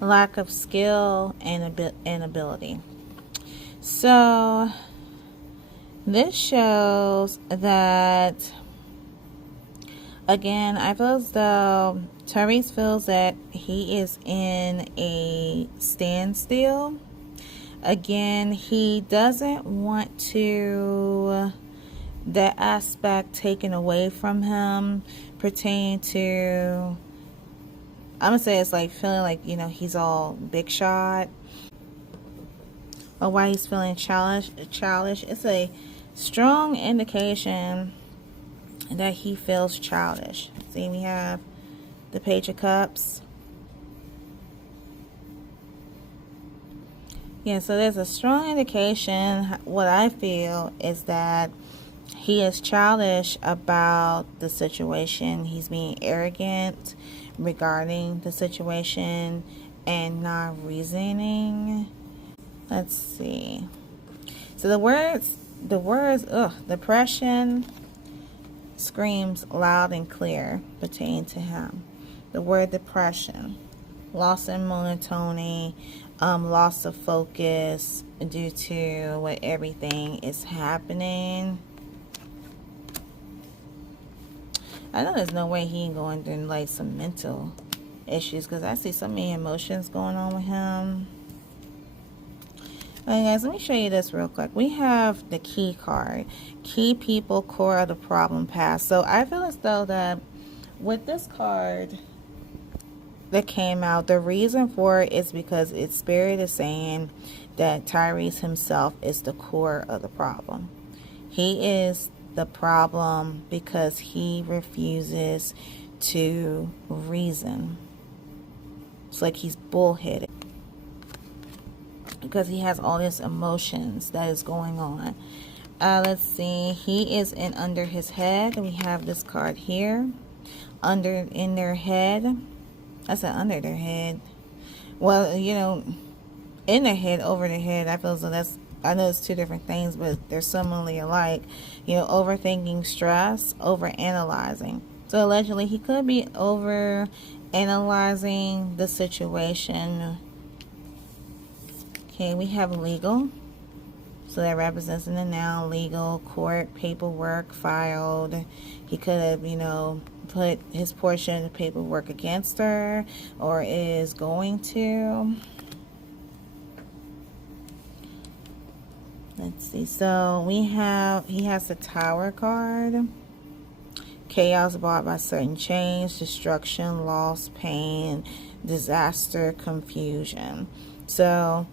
lack of skill and ability. So this shows that, again, I feel as though Tyrese feels that he is in a standstill. Again, he doesn't want to that aspect taken away from him pertaining to, I'm gonna say it's like feeling like, you know, he's all big shot, or why he's feeling childish. It's a strong indication that he feels childish. See, we have the Page of Cups. Yeah, so there's a strong indication. What I feel is that he is childish about the situation. He's being arrogant regarding the situation and not reasoning. Let's see. So the words, depression screams loud and clear pertaining to him. The word depression, loss in monotony, loss of focus due to what everything is happening. I know there's no way he ain't going through like some mental issues, because I see so many emotions going on with him. Alright guys, let me show you this real quick. We have the key card. Key people, core of the problem past. So I feel as though that with this card that came out, the reason for it is because its spirit is saying that Tyrese himself is the core of the problem. He is the problem because he refuses to reason. It's like he's bullheaded because he has all these emotions that is going on. Let's see. He is in under his head. We have this card here. In their head. I said under their head. Well, you know, in their head, over their head. I feel as though that's I know it's two different things, but they're similarly alike. You know, overthinking, stress, overanalyzing. So allegedly, he could be overanalyzing the situation. Okay, we have legal. So that represents in the noun, legal, court, paperwork, filed. He could have, you know, put his portion of the paperwork against her, or is going to. Let's see. So he has the Tower card. Chaos brought by certain change, destruction, loss, pain, disaster, confusion. So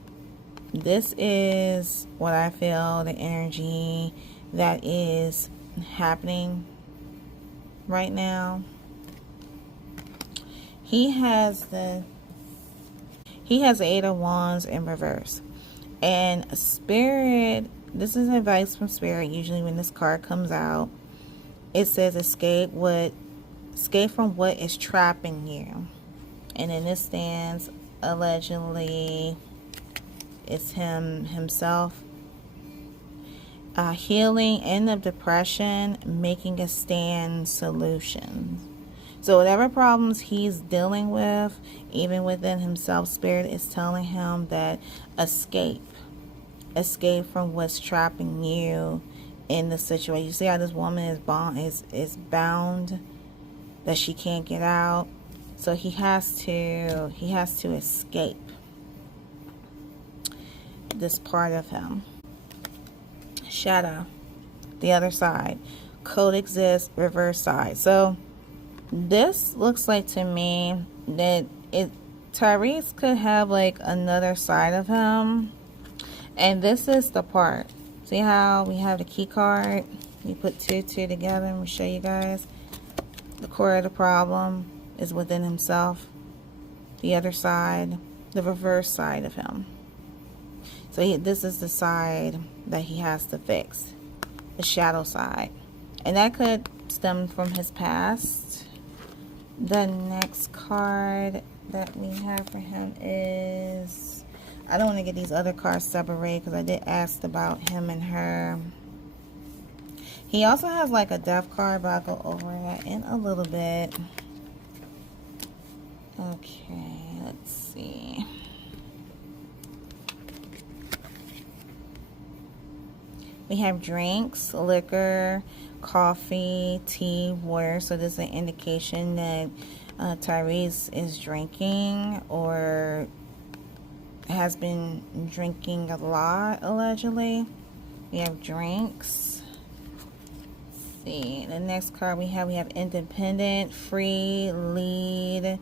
this is what I feel the energy that is happening right now. He has the Eight of Wands in reverse. And Spirit, this is advice from Spirit. Usually when this card comes out, it says escape from what is trapping you. And in this stance, allegedly, it's himself. Healing, end of depression, making a stand, solution. So whatever problems he's dealing with, even within himself, Spirit is telling him that escape from what's trapping you in the situation. You see how this woman is bound, that she can't get out. So he has to escape this part of him. Shadow, the other side. Coexist, reverse side. So this looks like to me that Tyrese could have like another side of him. And this is the part. See how we have the key card? We put two together and we'll show you guys. The core of the problem is within himself. The other side, the reverse side of him. So this is the side that he has to fix. The shadow side. And that could stem from his past. The next card that we have for him is... I don't want to get these other cards separated because I did ask about him and her. He also has like a death card, but I'll go over that in a little bit. Okay, let's see. We have drinks, liquor, coffee, tea, water. So this is an indication that Tyrese is drinking or has been drinking a lot, allegedly. We have drinks. Let's see. The next card we have independent, free, lead.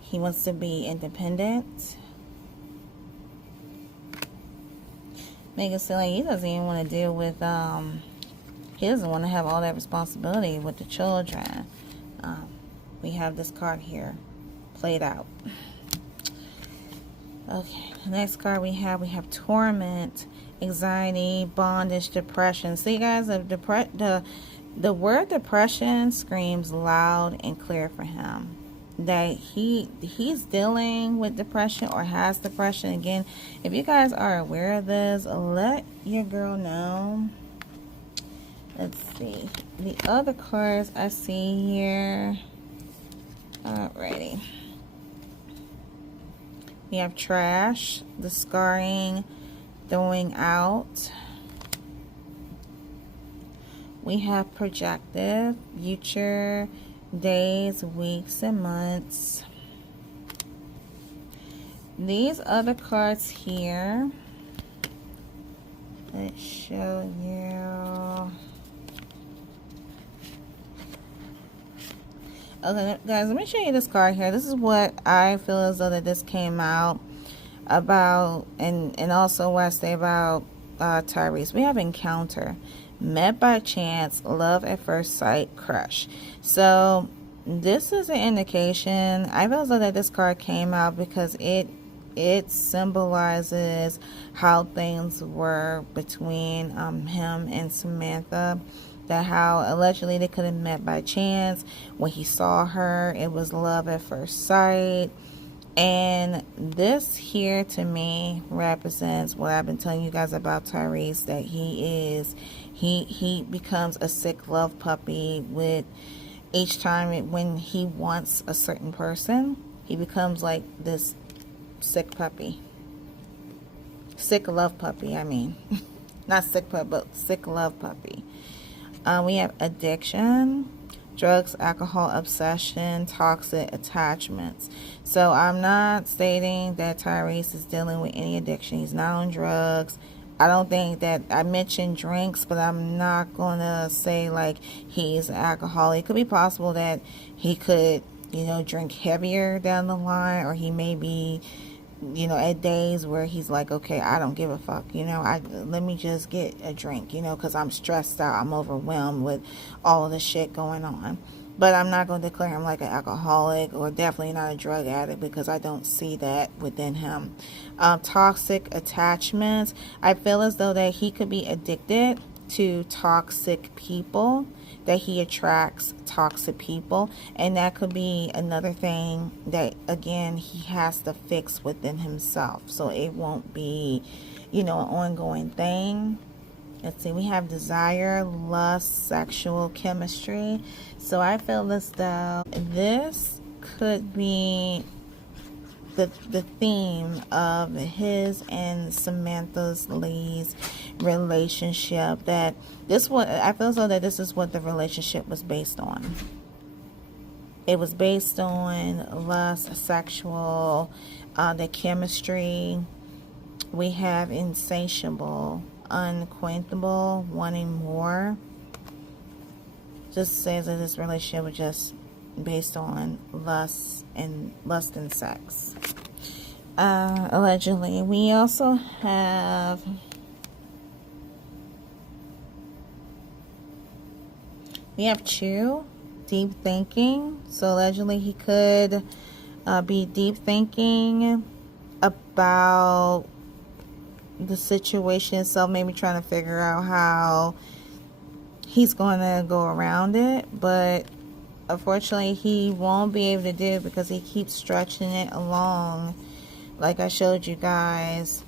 He wants to be independent. Make it seem like he doesn't even want to deal with, he doesn't want to have all that responsibility with the children. We have this card here played out. Okay, the next card we have torment, anxiety, bondage, depression. See, guys, the word depression screams loud and clear for him. That he's dealing with depression or has depression. Again, if you guys are aware of this, let your girl know. Let's see. The other cards I see here. Alrighty. We have trash, the scarring, throwing out. We have projective, future, days, weeks, and months. These other cards here, let's show you. Okay, guys, let me show you this card here. This is what I feel as though that this came out about, and also what I say about Tyrese. We have encounter, met by chance, love at first sight, crush. So this is an indication. I feel as though that this card came out because it symbolizes how things were between him and Samantha. That how allegedly they could have met by chance. When he saw her, it was love at first sight. And this here to me represents what I've been telling you guys about Tyrese, that he becomes a sick love puppy with each time when he wants a certain person. He becomes like this sick puppy. Sick love puppy, I mean. Not sick puppy, but sick love puppy. We have addiction, drugs, alcohol, obsession, toxic attachments. So I'm not stating that Tyrese is dealing with any addiction. He's not on drugs. I don't think that, I mentioned drinks, but I'm not going to say like he's an alcoholic. It could be possible that he could, you know, drink heavier down the line, or he may be, you know, at days where he's like, okay, I don't give a fuck, you know, let me just get a drink, you know, because I'm stressed out, I'm overwhelmed with all of the shit going on. But I'm not going to declare him like an alcoholic, or definitely not a drug addict, because I don't see that within him. Toxic attachments, I feel as though that he could be addicted to toxic people, that he attracts toxic people, and that could be another thing that, again, he has to fix within himself, so it won't be, you know, an ongoing thing. Let's see, we have desire, lust, sexual chemistry. So I feel as though this could be the theme of his and Samantha Lee's relationship. That this what I feel so that this is what the relationship was based on. It was based on lust, sexual, the chemistry. We have insatiable, unquenchable, wanting more. Just says that this relationship was just based on lust and sex. Allegedly. We also have Chew, deep thinking. So allegedly he could be deep thinking about the situation itself, maybe trying to figure out how he's going to go around it, but unfortunately he won't be able to do it because he keeps stretching it along. Like I showed you guys,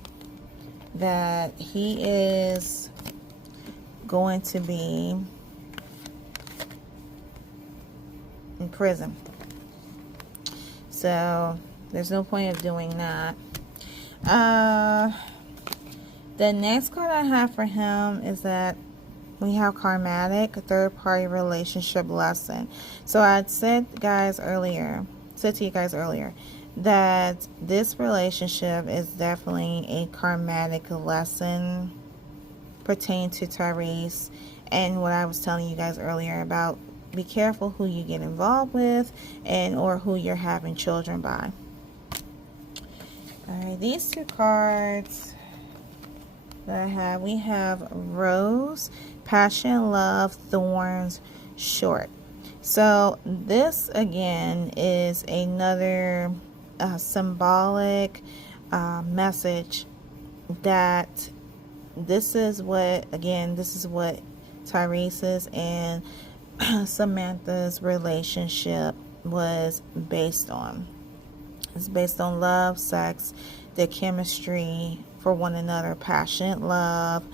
that he is going to be in prison, so there's no point of doing that. The next card I have for him is that we have karmatic, third-party relationship lesson. So I said to you guys earlier that this relationship is definitely a karmatic lesson pertaining to Tyrese, and what I was telling you guys earlier about be careful who you get involved with and or who you're having children by. All right, these two cards that I have, we have Rose, passion, love, thorns, short. So this again is another symbolic message that this is what Tyrese's and Samantha's relationship was based on. It's based on love, sex, the chemistry for one another, passionate love.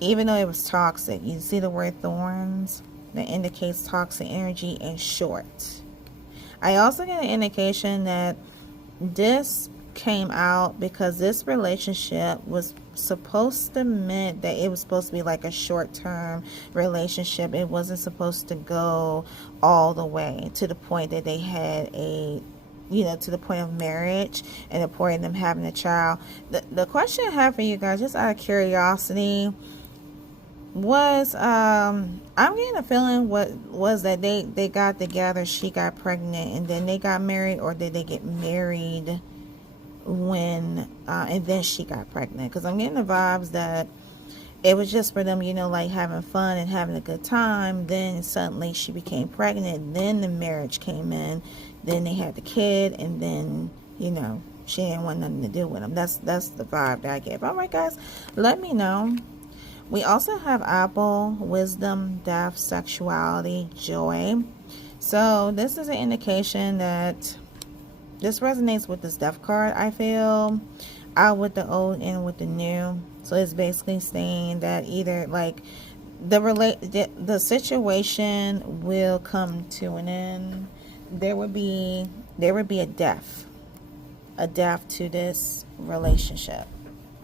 Even though it was toxic, you see the word thorns that indicates toxic energy, and short. I also get an indication that this came out because this relationship was supposed to mean that it was supposed to be like a short-term relationship. It wasn't supposed to go all the way to the point that they had a, you know, to the point of marriage and the point of them having a child. The question I have for you guys, just out of curiosity, was I'm getting a feeling what was that they got together, she got pregnant, and then they got married, or did they get married when and then she got pregnant? Because I'm getting the vibes that it was just for them, you know, like having fun and having a good time. Then suddenly she became pregnant, then the marriage came in, then they had the kid, and then, you know, she didn't want nothing to do with him. That's the vibe that I get. All right, guys, let me know. We also have apple, wisdom, death, sexuality, joy. So this is an indication that this resonates with this death card, I feel, out with the old and with the new. So it's basically saying that either like the situation will come to an end. There would be a death to this relationship.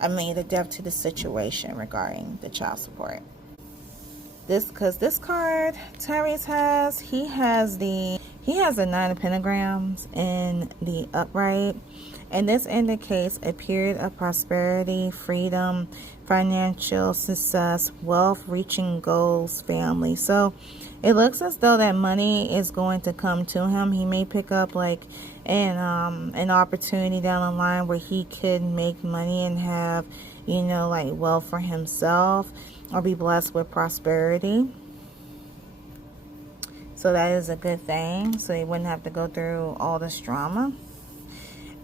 I mean, the death to the situation regarding the child support. Because this card Tyrese has, he has the 9 of pentagrams in the upright, and this indicates a period of prosperity, freedom, financial success, wealth, reaching goals, family. So it looks as though that money is going to come to him. He may pick up like an opportunity down the line where he could make money and have, you know, like wealth for himself, or be blessed with prosperity. So that is a good thing. So he wouldn't have to go through all this drama.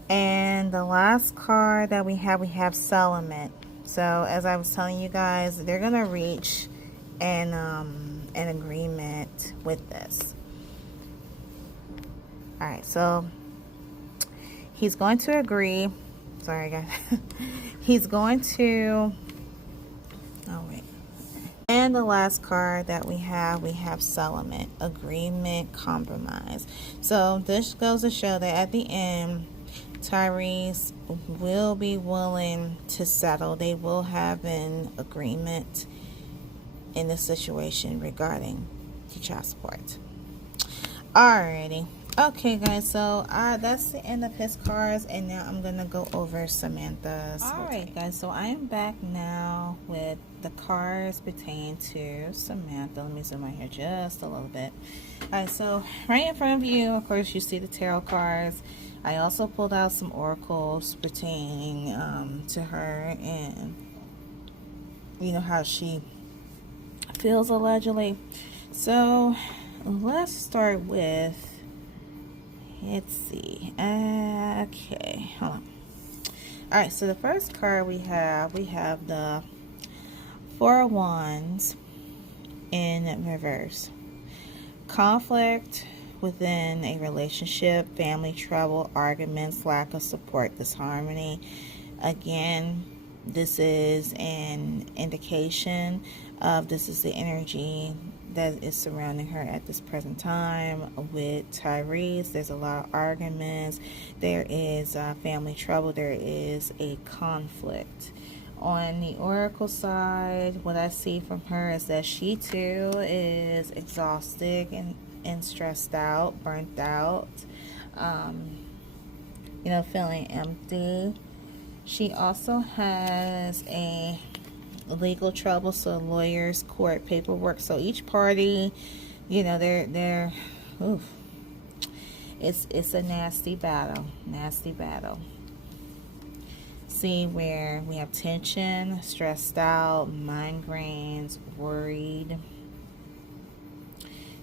And the last card that we have settlement. So as I was telling you guys, they're going to reach an agreement with this. All right, so he's going to agree. Sorry, guys. He's going to... Oh, wait. And the last card that we have settlement, agreement, compromise. So this goes to show that at the end, Tyrese will be willing to settle. They will have an agreement in the situation regarding the child support. Alrighty. Okay, guys, so that's the end of his cards, and now I'm gonna go over Samantha's. Alright, guys, so I am back now with the cards pertaining to Samantha. Let me zoom out here just a little bit. Alright, so right in front of you, of course, you see the tarot cards. I also pulled out some oracles pertaining to her, and you know how she feels allegedly. So let's start with, let's see. Okay, hold on. All right, so the first card we have the Four of Wands in reverse. Conflict within a relationship, family trouble, arguments, lack of support, disharmony. Again, this is an indication of this is the energy that is surrounding her at this present time with Tyrese. There's a lot of arguments. There is family trouble. There is a conflict. On the oracle side, what I see from her is that she too is exhausted and stressed out, burnt out, you know, feeling empty. She also has a legal trouble, so lawyers, court, paperwork. So each party, you know, they're oof, it's a nasty battle. See where we have tension, stressed out, migraines, worried.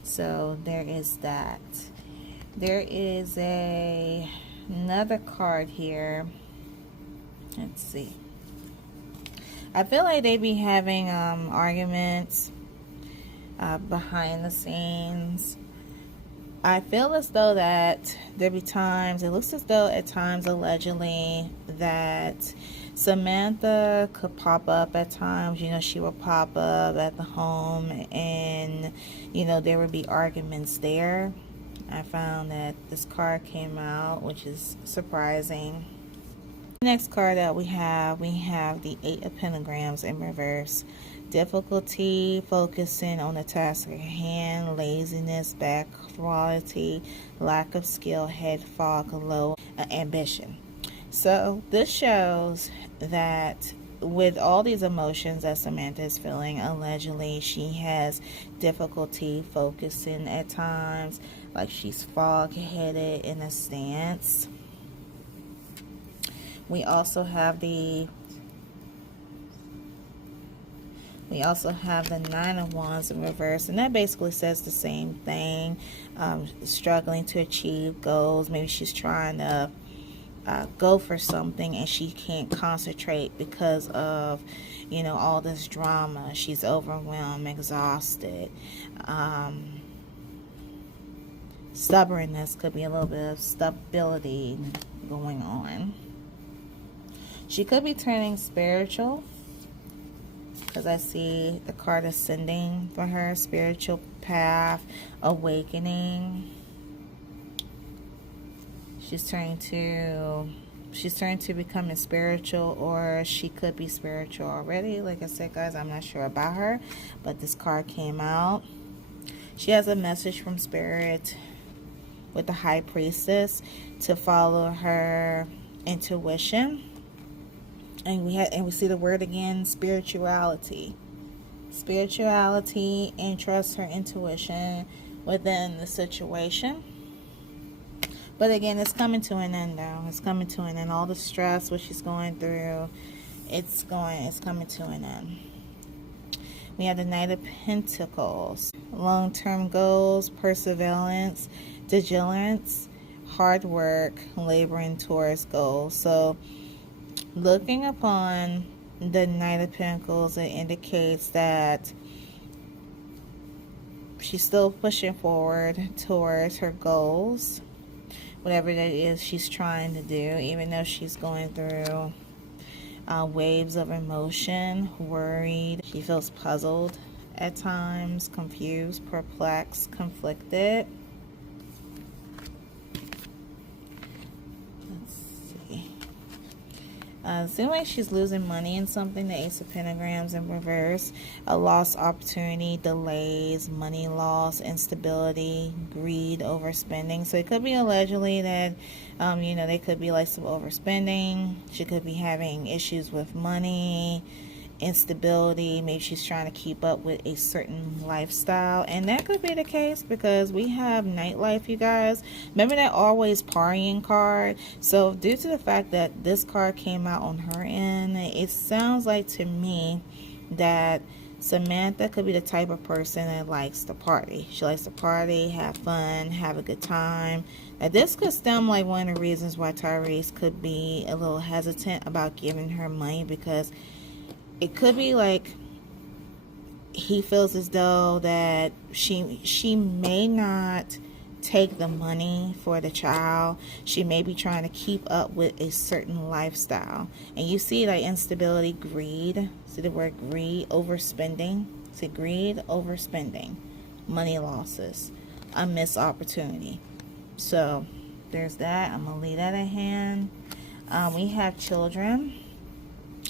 So there is that. There is another card here. Let's see. I feel like they be having arguments behind the scenes. I feel as though that there be times, it looks as though at times allegedly that Samantha could pop up at times. You know, she would pop up at the home and, you know, there would be arguments there. I found that this card came out, which is surprising. The next card that we have the 8 of Pentagrams in reverse. Difficulty focusing on the task at hand, laziness, bad quality, lack of skill, head fog, low ambition. So this shows that with all these emotions that Samantha is feeling, allegedly she has difficulty focusing at times, like she's fog-headed in a stance. We also have the 9 of Wands in reverse, and that basically says the same thing. Struggling to achieve goals. Maybe she's trying to go for something and she can't concentrate because of, you know, all this drama. She's overwhelmed, exhausted. stubbornness. Could be a little bit of stability going on. She could be turning spiritual, because I see the card ascending for her. Spiritual path, awakening. She's trying to becoming spiritual, or she could be spiritual already. Like I said, guys, I'm not sure about her, but this card came out. She has a message from Spirit with the High Priestess to follow her intuition. And we see the word again, spirituality. Spirituality, and trust her intuition within the situation. But again, it's coming to an end now. It's coming to an end. All the stress, what she's going through, it's coming to an end. We have the Knight of Pentacles. Long-term goals, perseverance, diligence, hard work, laboring towards goals. So, looking upon the Knight of Pentacles, it indicates that she's still pushing forward towards her goals. Whatever that is she's trying to do, even though she's going through waves of emotion, worried. She feels puzzled at times, confused, perplexed, conflicted. Let's see. It seems like she's losing money in something. The Ace of Pentagrams in reverse. A lost opportunity, delays, money loss, instability, greed, overspending. So it could be allegedly that, there could be like some overspending. She could be having issues with money, instability. Maybe she's trying to keep up with a certain lifestyle, and that could be the case because we have nightlife, you guys. Remember that always partying card? So due to the fact that this card came out on her end, it sounds like to me that Samantha could be the type of person that likes to party. She likes to party, have fun, have a good time. Now this could stem like one of the reasons why Tyrese could be a little hesitant about giving her money, because it could be like he feels as though that she may not take the money for the child. She may be trying to keep up with a certain lifestyle. And you see like instability, greed. See the word greed, overspending. See greed, overspending, money losses, a missed opportunity. So there's that. I'm going to leave that at hand. We have children.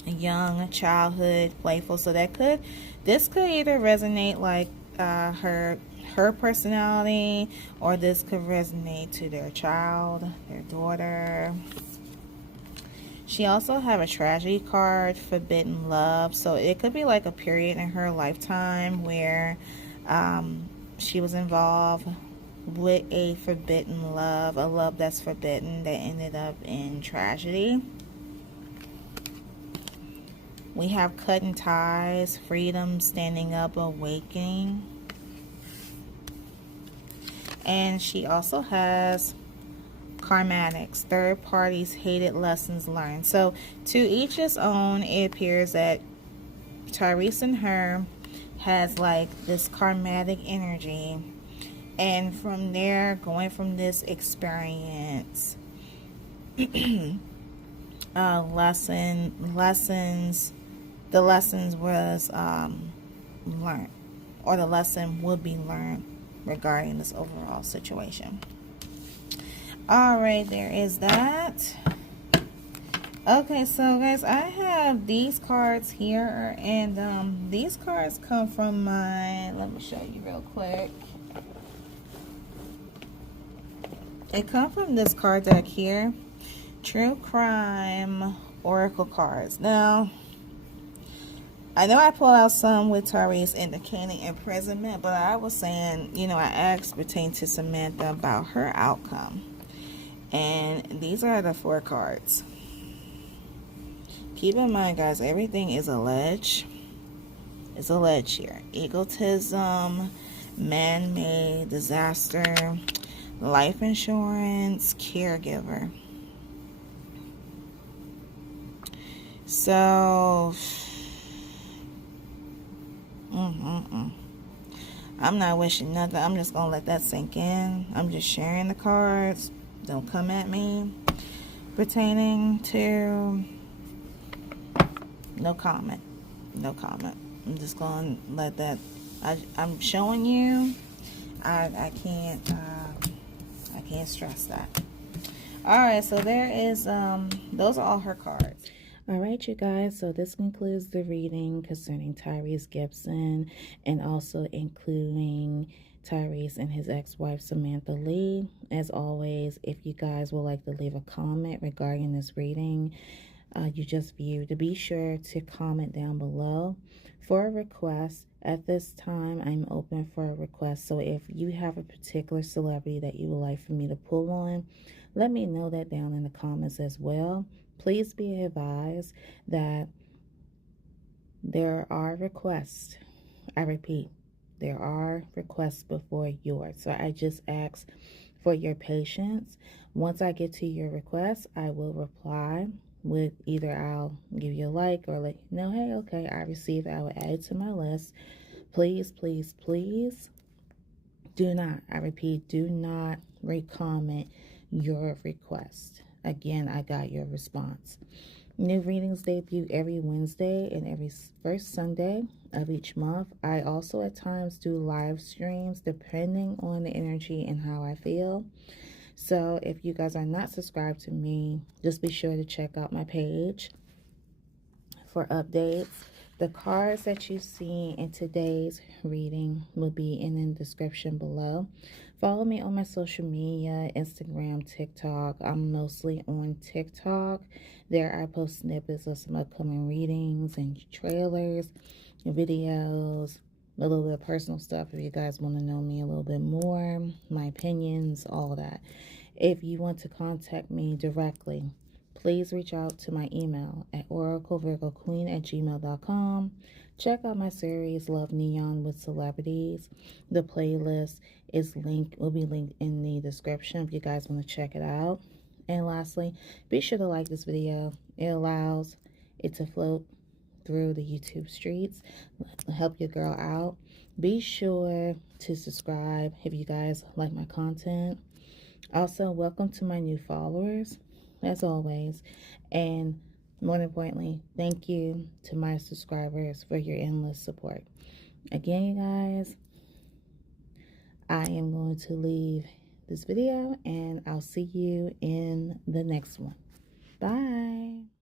Young, childhood, playful. So this could either resonate like her personality, or this could resonate to their child, their daughter. She also have a tragedy card, forbidden love. So it could be like a period in her lifetime where she was involved with a forbidden love, a love that's forbidden that ended up in tragedy. We have cutting ties, freedom, standing up, awakening. And she also has karmatics, third parties, hated, lessons learned. So to each his own. It appears that Tyrese and her has like this karmatic energy. And from there, going from this experience, the lessons was learned, or the lesson would be learned regarding this overall situation. All right, there is that. Okay, so guys, I have these cards here, and these cards come from my, let me show you real quick. It comes from this card deck here, True Crime Oracle cards. Now, I know I pulled out some with Tyrese indicating imprisonment, but I was saying, I asked pertaining to Samantha about her outcome. And these are the 4 cards. Keep in mind, guys, everything is alleged. It's alleged here. Egotism, man-made, disaster, life insurance, caregiver. So, I'm not wishing nothing. I'm just going to let that sink in. I'm just sharing the cards. Don't come at me. Pertaining to... No comment. No comment. I'm just going to let that... I'm showing you. I can't stress that. Alright, so there is... those are all her cards. Alright, you guys, so this concludes the reading concerning Tyrese Gibson, and also including Tyrese and his ex-wife Samantha Lee. As always, if you guys would like to leave a comment regarding this reading you just viewed, be sure to comment down below. For a request, at this time I'm open for a request, so if you have a particular celebrity that you would like for me to pull on, let me know that down in the comments as well. Please be advised that there are requests. I repeat, there are requests before yours. So I just ask for your patience. Once I get to your request, I will reply with either I'll give you a like or let you know, hey, okay, I received it. I will add it to my list. Please, please, please do not, I repeat, do not recomment your request. Again, I got your response. New readings debut every Wednesday and every first Sunday of each month. I also at times do live streams depending on the energy and how I feel. So if you guys are not subscribed to me, just be sure to check out my page for updates. The cards that you see in today's reading will be in the description below. Follow me on my social media, Instagram, TikTok. I'm mostly on TikTok. There I post snippets of some upcoming readings and trailers, videos, a little bit of personal stuff if you guys want to know me a little bit more, my opinions, all that. If you want to contact me directly, please reach out to my email at oraclevirgoqueen@gmail.com. Check out my series, Love Neon with Celebrities. The playlist will be linked in the description if you guys want to check it out. And lastly, be sure to like this video. It allows it to float through the YouTube streets. Help your girl out. Be sure to subscribe if you guys like my content. Also, welcome to my new followers, as always. And more importantly, thank you to my subscribers for your endless support. Again, you guys, I am going to leave this video, and I'll see you in the next one. Bye.